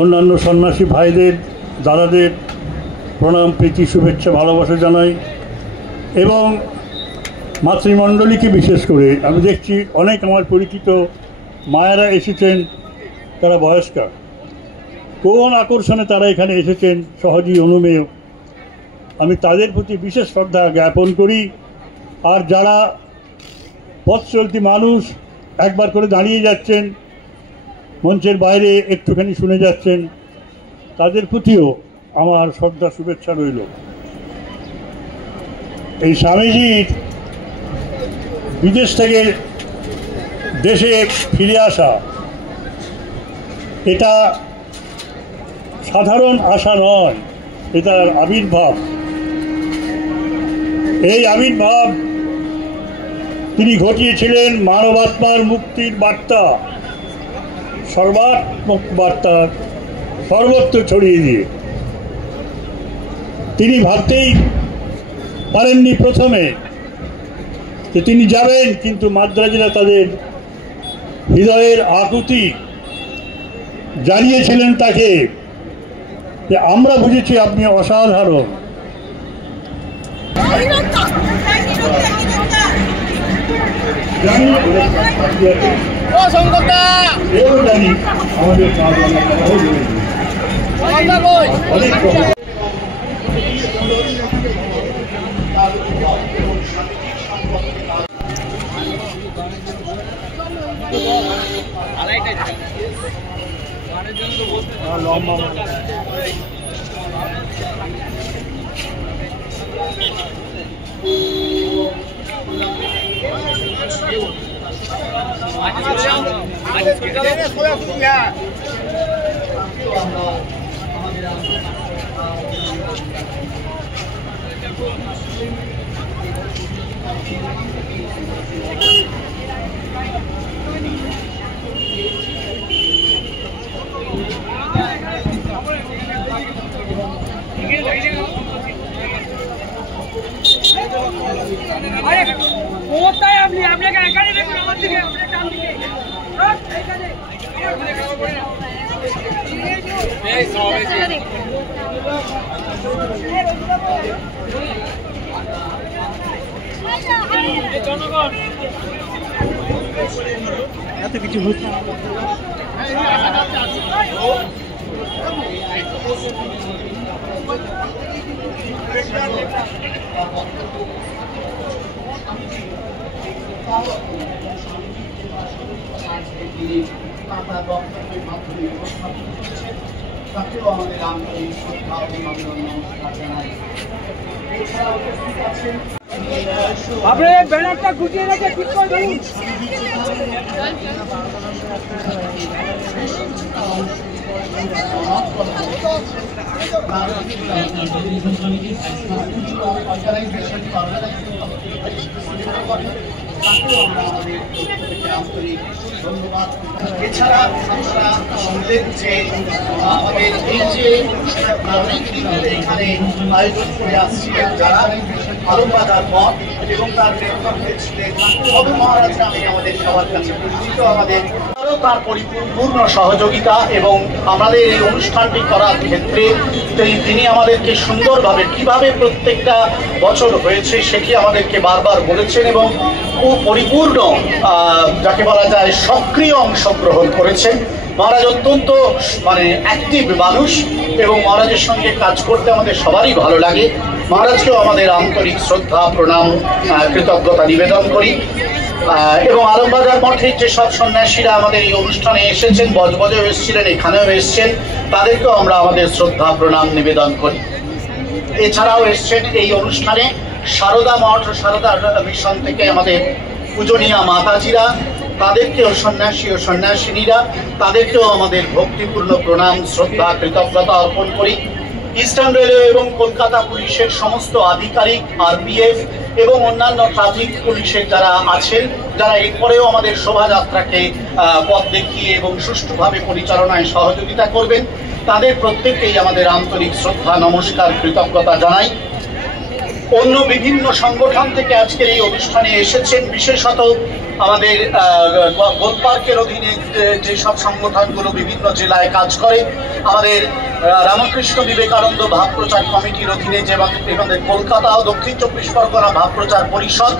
অন্যান্য সন্ন্যাসী ভাইদের, দাদাদের প্রণাম, প্রীতি, শুভেচ্ছা, ভালোবাসা জানাই এবং মাতৃমণ্ডলীকে বিশেষ করে আমি দেখছি অনেক আমার পরিচিত মায়েরা এসেছেন, তারা বয়স্কা, কোন আকর্ষণে তারা এখানে এসেছেন সহজেই অনুমেয়। আমি তাদের প্রতি বিশেষ শ্রদ্ধা জ্ঞাপন করি। আর যারা পথ চলতি মানুষ একবার করে দাঁড়িয়ে যাচ্ছেন, মঞ্চের বাইরে একটুখানি শুনে যাচ্ছেন, তাদের প্রতিও আমার শ্রদ্ধা শুভেচ্ছা রইল। এই স্বামীজির বিদেশ থেকে দেশে ফিরে আসা, এটা সাধারণ আশা নয়, এটার আবির্ভাব। এই আবির্ভাব তিনি ঘটিয়েছিলেন মানবাত্মার মুক্তির বার্তা, সর্বাত্মক বার্তা সর্বত্র ছড়িয়ে দিয়ে। তিনি ভাবতেই পারেননি প্রথমে যে তিনি যাবেন, কিন্তু মাদ্রাজিরা তাদের হৃদয়ের আকুতি জানিয়েছিলেন তাকে যে আমরা বুঝেছি আপনি অসাধারণ। এত কিছু হচ্ছে আমাদের আন্তরিক শ্রদ্ধা এবং নমস্কার জানাই। আপনি ব্যানারটা গুটিয়ে রেখে ঠিক করে ধরুন। এছাড়া আমরা শুনলেন যে আমাদের এই যে এখানে আয়োজন করে আসছিলেন যারা আলমবাজার মঠ এবং তার নেতৃত্বে ছিলেন তবে মহারাজ নামে আমাদের সবার কাছে পরিচিত, আমাদের তার পরিপূর্ণ সহযোগিতা এবং আমাদের এই অনুষ্ঠানটি করার ক্ষেত্রে তিনি আমাদেরকে সুন্দরভাবে কিভাবে প্রত্যেকটা বছর হয়েছে সেটি আমাদেরকে বারবার বলেছেন এবং খুব পরিপূর্ণ যাকে বলা যায় সক্রিয় অংশগ্রহণ করেছেন। মহারাজ অত্যন্ত অ্যাক্টিভ মানুষ এবং মহারাজের সঙ্গে কাজ করতে আমাদের সবারই ভালো লাগে। মহারাজকেও আমাদের আন্তরিক শ্রদ্ধা প্রণাম কৃতজ্ঞতা নিবেদন করি এবং আলমবাজার মঠের যে সব সন্ন্যাসীরা আমাদের এই অনুষ্ঠানে এসেছেন, বজবজেও এসেছিলেন, এখানেও এসেছেন, তাদেরকেও আমরা আমাদের শ্রদ্ধা প্রণাম নিবেদন করি। এছাড়াও এসছেন এই অনুষ্ঠানে সারদা মঠ ও সারদা মিশন থেকে আমাদের পূজনীয়া মাতাজিরা, তাদেরকেও সন্ন্যাসী ও সন্ন্যাসিনীরা, তাদেরকেও আমাদের ভক্তিপূর্ণ প্রণাম শ্রদ্ধা কৃতজ্ঞতা অর্পণ করি। ইস্টার্ন রেলওয়ে এবং কলকাতা পুলিশের সমস্ত আধিকারিক, আরপিএফ এবং অন্যান্য ট্রাফিক পুলিশের যারা আছেন, যারা এরপরেও আমাদের শোভাযাত্রাকে পথ দেখিয়ে এবং সুষ্ঠুভাবে পরিচালনায় সহযোগিতা করবেন, তাদের প্রত্যেককেই আমাদের আন্তরিক শ্রদ্ধা নমস্কার কৃতজ্ঞতা জানাই। অন্য বিভিন্ন সংগঠন থেকে আজকের এই অনুষ্ঠানে এসেছেন, বিশেষত আমাদের গোল পার্কের অধীনে যেসব সংগঠনগুলো বিভিন্ন জেলায় কাজ করে, আমাদের রামকৃষ্ণ বিবেকানন্দ ভাব প্রচার কমিটির অধীনে যে আমাদের কলকাতা ও দক্ষিণ 24 পরগনা ভাব প্রচার পরিষদ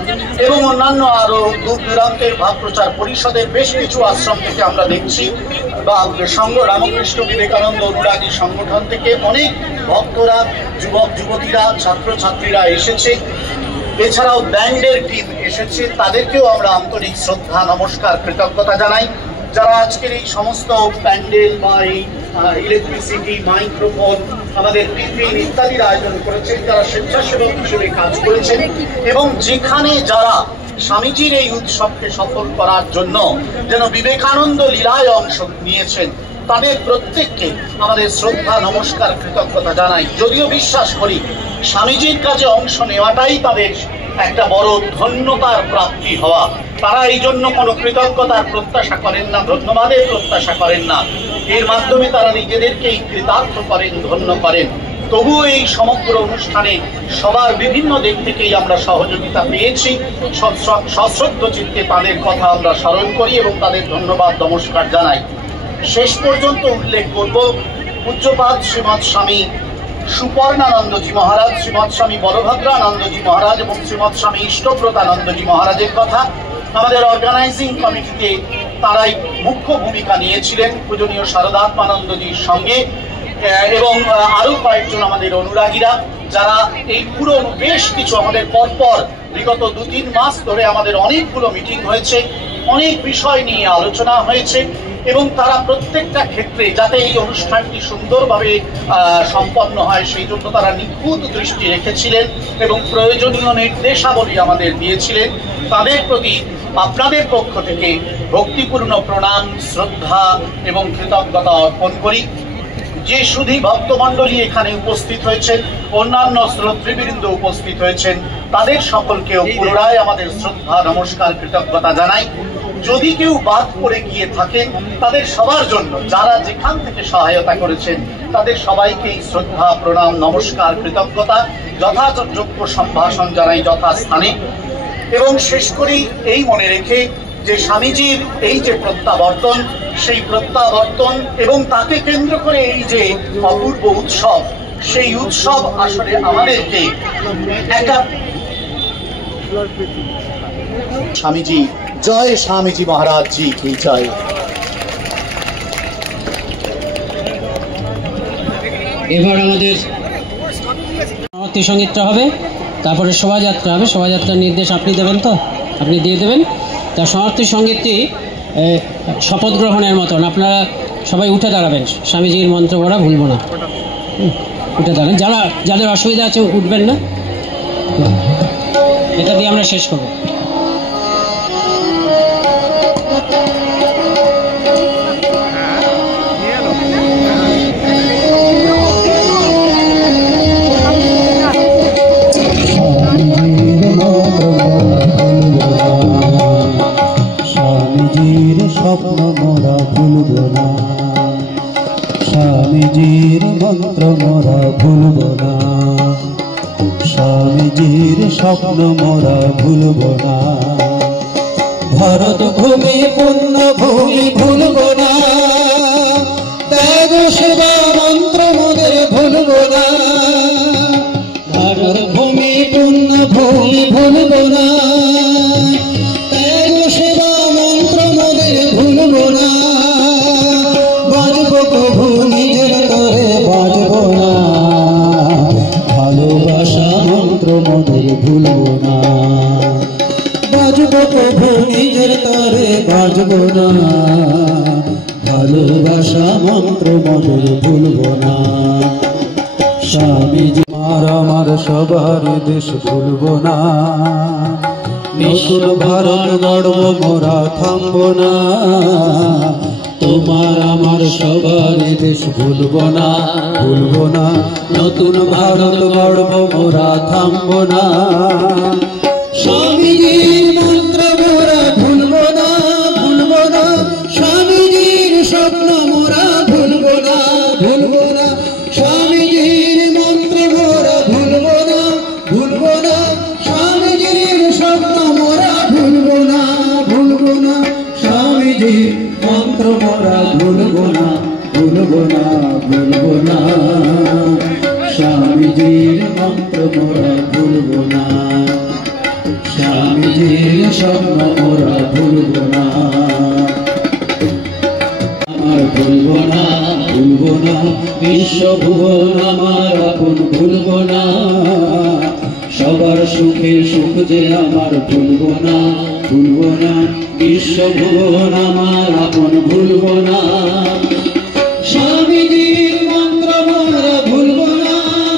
এবং অন্যান্য আরও দূর দূরান্তের ভাব প্রচার পরিষদের বেশ কিছু আশ্রম থেকে আমরা দেখছি বা রামকৃষ্ণ বিবেকানন্দ অনুরাগী সংগঠন থেকে অনেক ভক্তরা, যুবক যুবতীরা, ছাত্রছাত্রীরা এসেছে। এছাড়াও ব্যান্ডের টিম এসেছে, তাদেরকেও আমরা আন্তরিক শ্রদ্ধা নমস্কার কৃতজ্ঞতা জানাই, যারা আজকের এই সমস্ত প্যান্ডেল বা এই ইলেকট্রিসিটি, মাইক্রোফোন, আমাদের টিফিন ইত্যাদির আয়োজন করেছেন, যারা স্বেচ্ছাসেবক হিসেবে কাজ করেছেন এবং যেখানে যারা স্বামীজির এই উৎসবকে সফল করার জন্য যেন বিবেকানন্দ লীলায় অংশ নিয়েছেন, তাদের প্রত্যেককে আমাদের শ্রদ্ধা নমস্কার কৃতজ্ঞতা জানাই। যদিও বিশ্বাস করি স্বামীজির কাজে অংশ নেওয়াটাই তাদের একটা বড় ধন্যতার প্রাপ্তি হওয়া। তারা এই জন্য কোনো কৃতজ্ঞতার প্রত্যাশা করেন না, ধন্যবাদের প্রত্যাশা করেন না, এর মাধ্যমে তারা নিজেদেরকেই কৃতার্থ করেন, ধন্য করেন। তবুও এই সমগ্র অনুষ্ঠানে সবার বিভিন্ন দিক থেকেই আমরা সহযোগিতা পেয়েছি। সশ্রদ্ধ চিত্তে তাদের কথা আমরা স্মরণ করি এবং তাদের ধন্যবাদ নমস্কার জানাই। শেষ পর্যন্ত উল্লেখ করব পূজ্যপাদ শ্রীমৎ স্বামী সুপর্ণানন্দজি মহারাজ, শ্রীমৎ স্বামী বলভদ্রানন্দজি মহারাজ এবং শ্রীমৎ স্বামী ইষ্টব্রতানন্দজি মহারাজের কথা। আমাদের অর্গানাইজিং কমিটিতে তারাই মুখ্য ভূমিকা নিয়েছিলেন পূজনীয় শারদাত্মানন্দজির সঙ্গে, এবং আরো কয়েকজন আমাদের অনুরাগীরা, যারা এই পুরো বেশ কিছু আমাদের পরপর বিগত 2-3 মাস ধরে আমাদের অনেকগুলো মিটিং হয়েছে, অনেক বিষয় নিয়ে আলোচনা হয়েছে, এবং তারা প্রত্যেকটা ক্ষেত্রে যাতে এই অনুষ্ঠানটি সুন্দরভাবে সম্পন্ন হয় সেই জন্য তারা নিখুঁত দৃষ্টি রেখেছিলেন এবং প্রয়োজনীয় নির্দেশাবলী আমাদের দিয়েছিলেন। তাদের প্রতি আপনাদের পক্ষ থেকে ভক্তিপূর্ণ প্রণাম, শ্রদ্ধা এবং কৃতজ্ঞতা অর্পণ করি। যে সুধী ভক্তমণ্ডলী এখানে উপস্থিত হয়েছেন, অন্যান্য শ্রোতৃবৃন্দ উপস্থিত হয়েছেন, তাদের সকলকেও পুনরায় আমাদের শ্রদ্ধা নমস্কার কৃতজ্ঞতা জানাই। যদি কেউ বাদ পড়ে গিয়ে থাকেন তাদের সবার জন্য যারা যেখান থেকে সহায়তা করেছেন তাদের সবাইকেই শ্রদ্ধা প্রণাম নমস্কার কৃতজ্ঞতা যথাযোগ্য সম্ভাষণ জানাই যথাস্থানে। এবং শেষ করি এই মনে রেখে যে স্বামীজির এই যে প্রত্যাবর্তন, সেই প্রত্যাবর্তন এবং তাকে কেন্দ্র করে এই যে অপূর্ব উৎসব, সেই উৎসব আসলে আমাদেরকে একটা স্বামীজি জয় স্বামীজি মহারাজ জি কি জয়। এবার আমাদের সমাপ্তি সঙ্গীতটা হবে, তারপরে শোভাযাত্রা হবে। শোভাযাত্রার নির্দেশ আপনি দেবেন তো? আপনি দিয়ে দেবেন। তা সমাপ্তি সঙ্গীতটি শপথ গ্রহণের মতন, আপনারা সবাই উঠে দাঁড়াবেন, স্বামীজির মন্ত্র পড়া ভুলবো না, উঠে দাঁড়ান। যাদের অসুবিধা আছে উঠবেন না, এটা দিয়ে আমরা শেষ করবো। স্বামীজির স্বপ্ন মোরা ভুলব না, স্বামীজির মন্ত্র মোরা ভুলব না, স্বামীজির স্বপ্ন মোরা ভুলব না। ভারত ভূমি পুণ্য ভূমি ভুলব না, ত্যাগ সেবা মন্ত্র মোদের ভুলব না। ভারত ভূমি পুণ্য ভূমি ভুলব না, ত্যাগ সেবা মন্ত্র মোদের ভুলব না। বাজব প্রভু নিজের তরে বাজব না, ভালোবাসা মন্ত্র মোদের ভুলব না। বাজব প্রভু নিজের তরে বাজব না, ভালোবাসা মন্ত্র মোদের ভুলব না। স্বামীজি আমার সবার দেশ ভুলব না, নতুন ভারত গড়ব মোরা থামব না। তোমার আমার সবার দেশ ভুলব না, ভুলব না, নতুন ভারত গড়ব মোরা থামব না। স্বামীজির মন্ত্র মোরা ভুলব না, ভুলব না, স্বামীজির স্বপ্ন মোরা ভুলব না, ভুলব না, স্বামীজির মন্ত্র মোরা ভুলব না, ভুলব না, স্বামীজির স্বপ্ন মোরা ভুলব না, ভুলব না, স্বামীজির মন্ত্র মোরা ভুলব না, ভুলব না, ভুলব না, স্বামীজির মন্ত্র মোরা ভুলব না, স্বামীজির স্বপ্ন মোরা ভুলব না। আমার ভুলব না, ভুলব না, বিশ্বভুবন আমার আপন ভুলব না। সবার সুখে সুখ যে আমার ভুলব না, ভুলব না, বিশ্বভুবন আমার আপন ভুলব না। স্বামীজির মন্ত্র মোরা ভুলব না,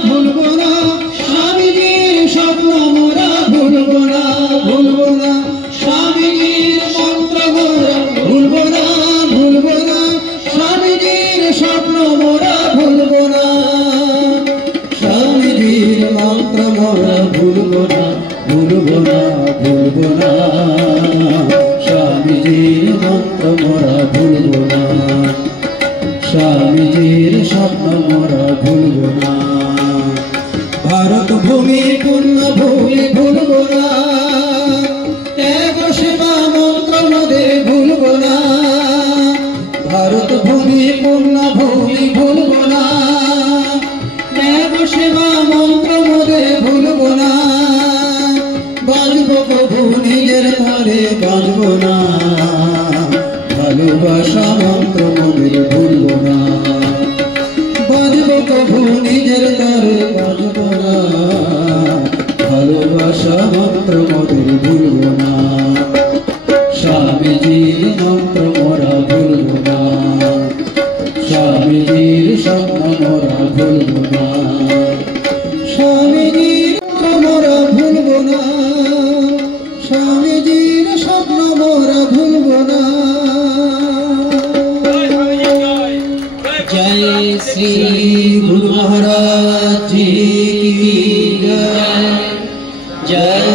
ভুলব না, স্বামীজির স্বপ্ন মোরা ভুলব না, ভুলব না, স্বামীজির মন্ত্র মোরা ভুলব না, ভুলব না, স্বামীজির মোরা ভুলব না, স্বামীজির স্বপ্ন মোরা ভুলব না। ভারত ভূমি পুণ্যভূমি ভুলব না, ত্যাগ সেবা মন্ত্র মোদের ভুলব না। ভারত ভূমি পুণ্যভূমি ভুলব না, ত্যাগ সেবা মন্ত্র মোদের ভুলব না। বাঁচব প্রভু নিজের তরে বাঁচব না, ভালোবাসা মন্ত্র মোদের ভুলব না। বাঁচব প্রভু নিজের তরে বাঁচব না, ভালোবাসা মন্ত্র মোদের ভুলব না। স্বামীজির মন্ত্র মোরা ভুলব না, স্বামীজির স্বপ্ন মোরা ভুলব না। স্বামীজির মোরা ভুলব না, স্বামীজির স্বপ্ন মোরা ভুলব না। জয় শ্রী গুরু মহারাজ জি কি জয়, জয়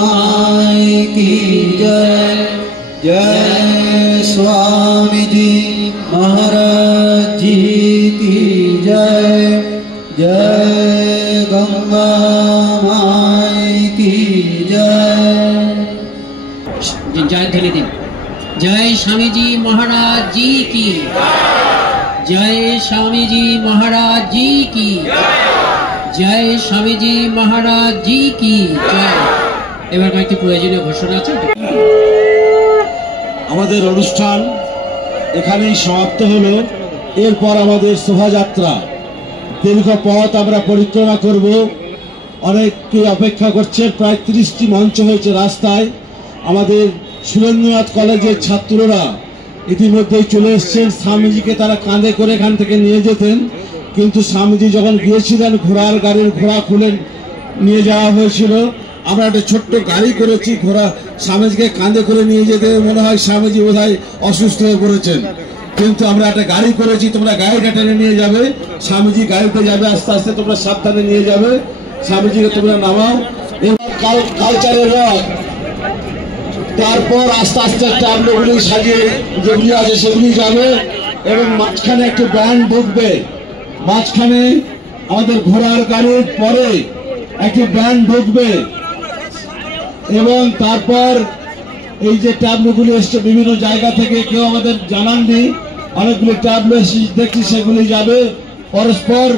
महामाई की जय, जय स्वामी जी महाराज जी की जय, जय गंगा माई की जय। जय ध्वनि दिन। जय स्वामी जी महाराज जी की, जय स्वामी जी महाराज जी की, जय स्वामी जी महाराज जी की जय। এবার কয়েকটি প্রয়োজনীয় ঘোষণা আছে। আমাদের অনুষ্ঠান এখানেই সমাপ্ত হলো। এরপর আমাদের শোভাযাত্রা, দীর্ঘ পথ আমরা পরিক্রমা করব। অনেককে অপেক্ষা করছে, প্রায় 30টি মঞ্চ হয়েছে রাস্তায়। আমাদের সুরেন্দ্রনাথ কলেজের ছাত্ররা ইতিমধ্যেই চলে এসছেন। স্বামীজিকে তারা কাঁধে করে এখান থেকে নিয়ে যেতেন, কিন্তু স্বামীজি যখন গিয়েছিলেন ঘোড়ার গাড়ির ঘোড়া খুলে নিয়ে যাওয়া হয়েছিল। আমরা একটা ছোট্ট গাড়ি করেছি, ঘোড়া স্বামীজিকে কাঁধে করে নিয়ে যেতে মনে হয় স্বামীজি বোধহয় অসুস্থ হয়ে পড়েছেন, কিন্তু আমরা একটা গাড়ি করেছি। তোমরা গাড়িটা টেনে নিয়ে যাবে, স্বামীজি গাড়িতে যাবে, আস্তে আস্তে তোমরা সাবধানে নিয়ে যাবে। স্বামীজিকে তোমরা নামাও। এবার কালচারের রথ, তারপর আস্তে আস্তে ট্যাবলোগুলি সাজিয়ে যেগুলি আছে সেগুলি যাবে, এবং মাঝখানে একটি ব্যান্ড ঢুকবে। মাঝখানে আমাদের ঘোড়ার গাড়ির পরে একটি ব্যান্ড ঢুকবে, এবং তারপর এই যে ট্যাবলোগুলি এসছে বিভিন্ন জায়গা থেকে, কেউ আমাদের জানাননি, অনেকগুলি ট্যাবলো দেখছি সেগুলি যাবে পরস্পর।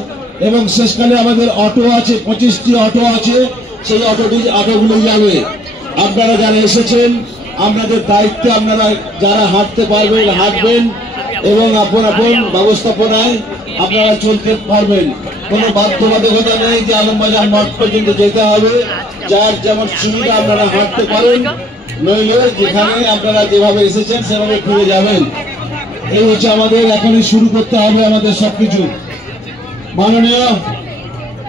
এবং শেষকালে আমাদের অটো আছে, 25টি অটো আছে, সেই অটোগুলি যাবে। আপনারা যারা এসেছেন আপনাদের দায়িত্বে, আপনারা যারা হাঁটতে পারবেন হাঁটবেন, এবং আপন আপন ব্যবস্থাপনায় আপনারা চলতে পারবেন। কোনো বাধ্যবাধকতা নেই যে আলমবাজার মঠ পর্যন্ত যেতে হবে। যার যেমন সুবিধা আপনারা হাঁটতে পারেন, নইলে যেখানে আপনারা যেভাবে এসেছেন সেভাবে ফিরে যাবেন। এই হচ্ছে আমাদের, এখনই শুরু করতে হবে আমাদের সবকিছু। মাননীয়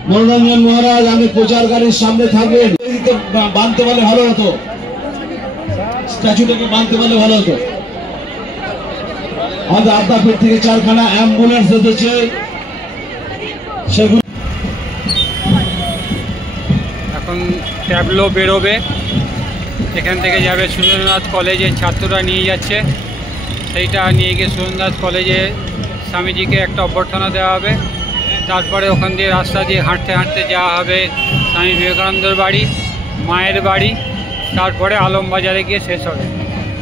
মনোরঞ্জন মহারাজ, আমি প্রচার গাড়ির সামনে থাকবেন। বাঁধতে পারলে ভালো হতো, স্ট্যাচুটাকে বাঁধতে পারলে ভালো হতো। আমাদের আদ্যাপীঠ থেকে 4খানা অ্যাম্বুলেন্স এসেছে, সেগুলো এখন ট্যাবলো বেরোবে। এখান থেকে যাবে সুরেন্দ্রনাথ কলেজের ছাত্ররা নিয়ে যাচ্ছে, সেইটা নিয়ে গিয়ে সুরেন্দ্রনাথ কলেজে স্বামীজিকে একটা অভ্যর্থনা দেওয়া হবে। তারপরে ওখান দিয়ে রাস্তা দিয়ে হাঁটতে হাঁটতে যাওয়া হবে স্বামী বিবেকানন্দের বাড়ি, মায়ের বাড়ি, তারপরে আলমবাজারে গিয়ে শেষ হবে।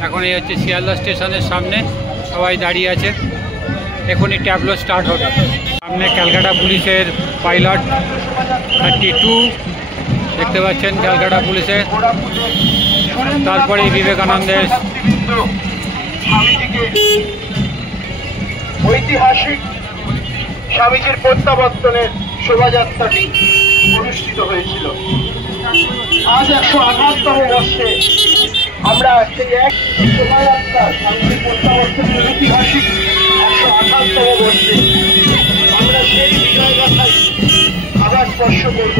এখন এই হচ্ছে শিয়ালদা স্টেশনের সামনে সবাই দাঁড়িয়ে আছে, এখনই ট্যাবলো স্টার্ট হবে। সামনে ক্যালকাটা পুলিশের পাইলট 32 দেখতে পাচ্ছেন, ক্যালকাটা পুলিশের। তারপরে বিবেকানন্দের ঐতিহাসিক স্বামীজির প্রত্যাবর্তনের শোভাযাত্রাটি অনুষ্ঠিত হয়েছিল। আজ 158তম বর্ষে আমরা সেই এক শোভাযাত্রা স্বামীজির প্রত্যাবর্তনের ঐতিহাসিক 158তম বর্ষে আমরা সেই বিজয় গাথায় আবার স্পর্শ করব।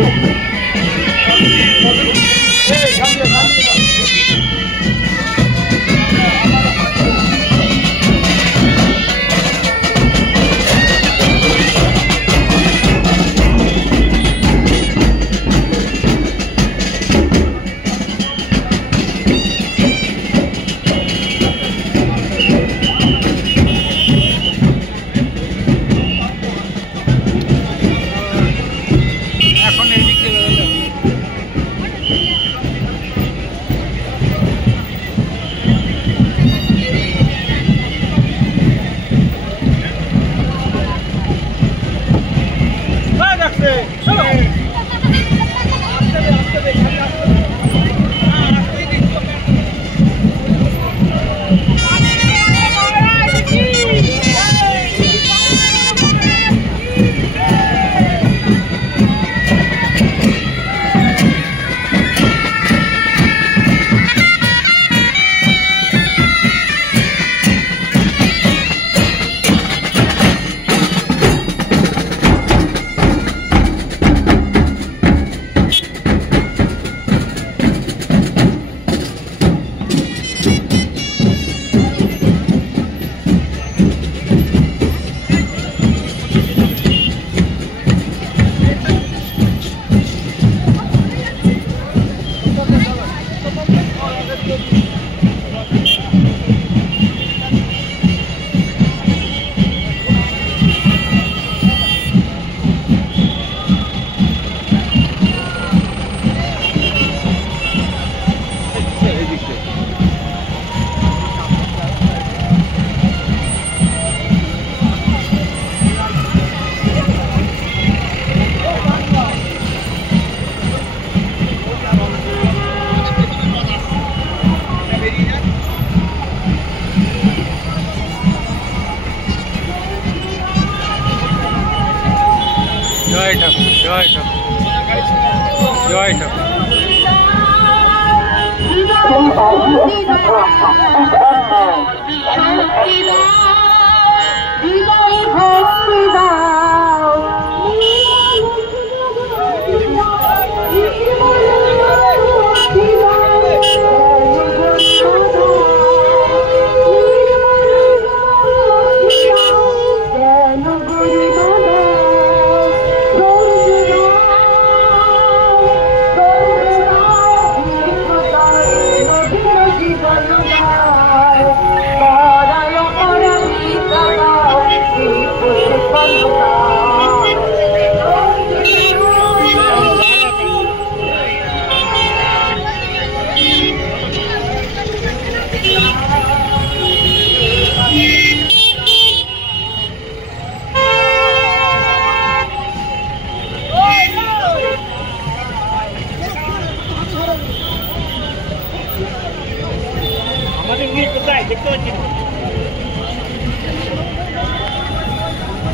ঠাকুর, জয় ঠাকুর, জয় ঠাকুর।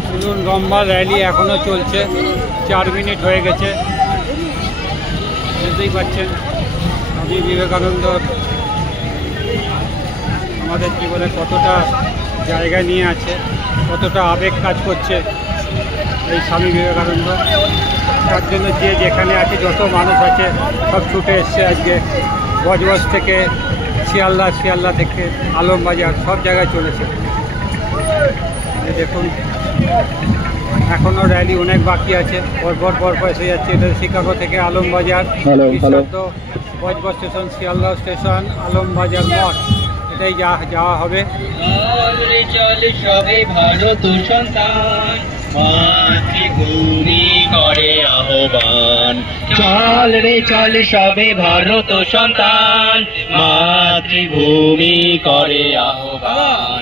চলুন, লম্বা র্যালি এখনো চলছে, 4 মিনিট হয়ে গেছে। বুঝতেই পারছেন স্বামী বিবেকানন্দ আমাদের জীবনে কতটা জায়গা নিয়ে আছে, কতটা আবেগ কাজ করছে এই স্বামী বিবেকানন্দ। তার জন্য যে যেখানে আছে, যত মানুষ আছে সব ছুটে এসছে আজকে। বজবজ থেকে শিয়ালদা, শিয়ালদা থেকে আলমবাজার, সব জায়গায় চলেছে। দেখুন এখনও র্যালি অনেক বাকি আছে, পরপর এসে যাচ্ছে। এটা শিকাগো থেকে আলমবাজার, বজবজ স্টেশন, শিয়ালদা স্টেশন, আলমবাজার মঠ, এটাই যাওয়া হবে। ভারত সন্তান মাতৃভূমি করে আহ্বান, চল রে চল সবে ভারত সন্তান মাতৃভূমি করে আহ্বান।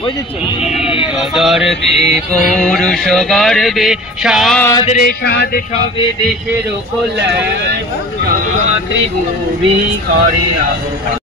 গর্বে পুরুষ গর্বে সাদ রে সাদ সবে দেশের কল্যাণ, মাতৃভূমি করে আহ্বান।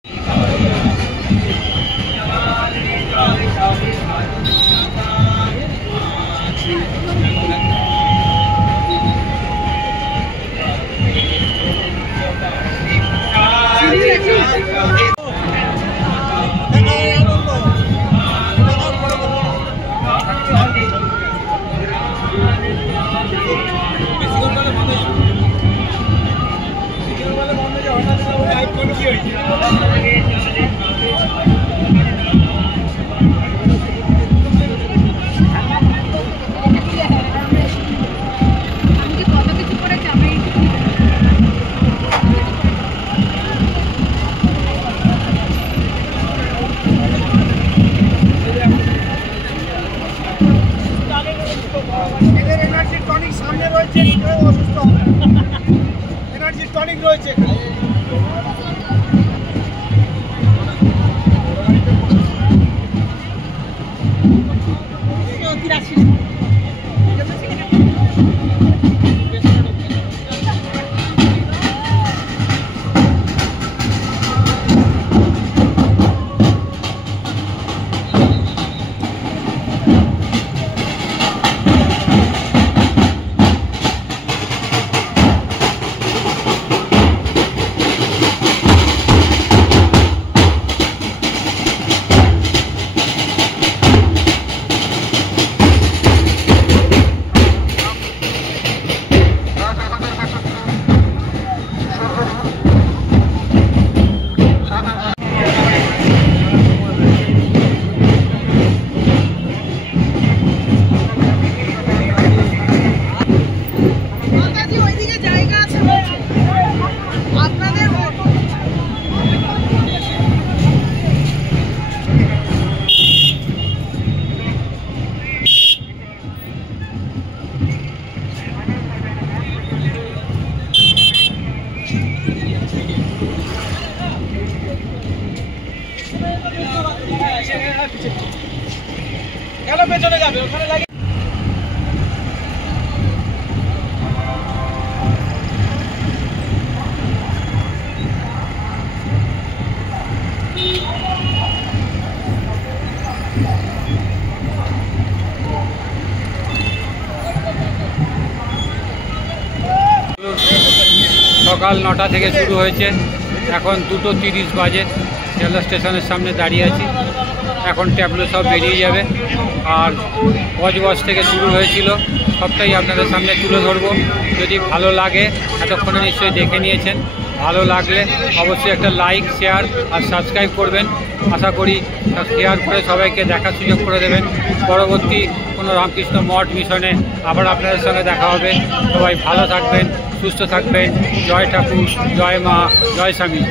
পেছনে যাবে, ওখানে লাগে। সকাল 9টা থেকে শুরু হয়েছে, এখন 2:30 বাজে। শিয়ালদা স্টেশনের সামনে দাঁড়িয়ে আছি। এখন ট্যাবলো সব বেরিয়ে যাবে। আর বজবজ থেকে শুরু হয়েছিল, সবটাই আপনাদের সামনে তুলে ধরবো। যদি ভালো লাগে, এতক্ষণে নিশ্চয়ই দেখে নিয়েছেন, ভালো লাগলে অবশ্যই একটা লাইক, শেয়ার আর সাবস্ক্রাইব করবেন। আশা করি শেয়ার করে সবাইকে দেখার সুযোগ করে দেবেন। পরবর্তী কোনো রামকৃষ্ণ মঠ মিশনে আবার আপনাদের সঙ্গে দেখা হবে। সবাই ভালো থাকবেন, সুস্থ থাকবেন। জয় ঠাকুর, জয় মা, জয় স্বামী।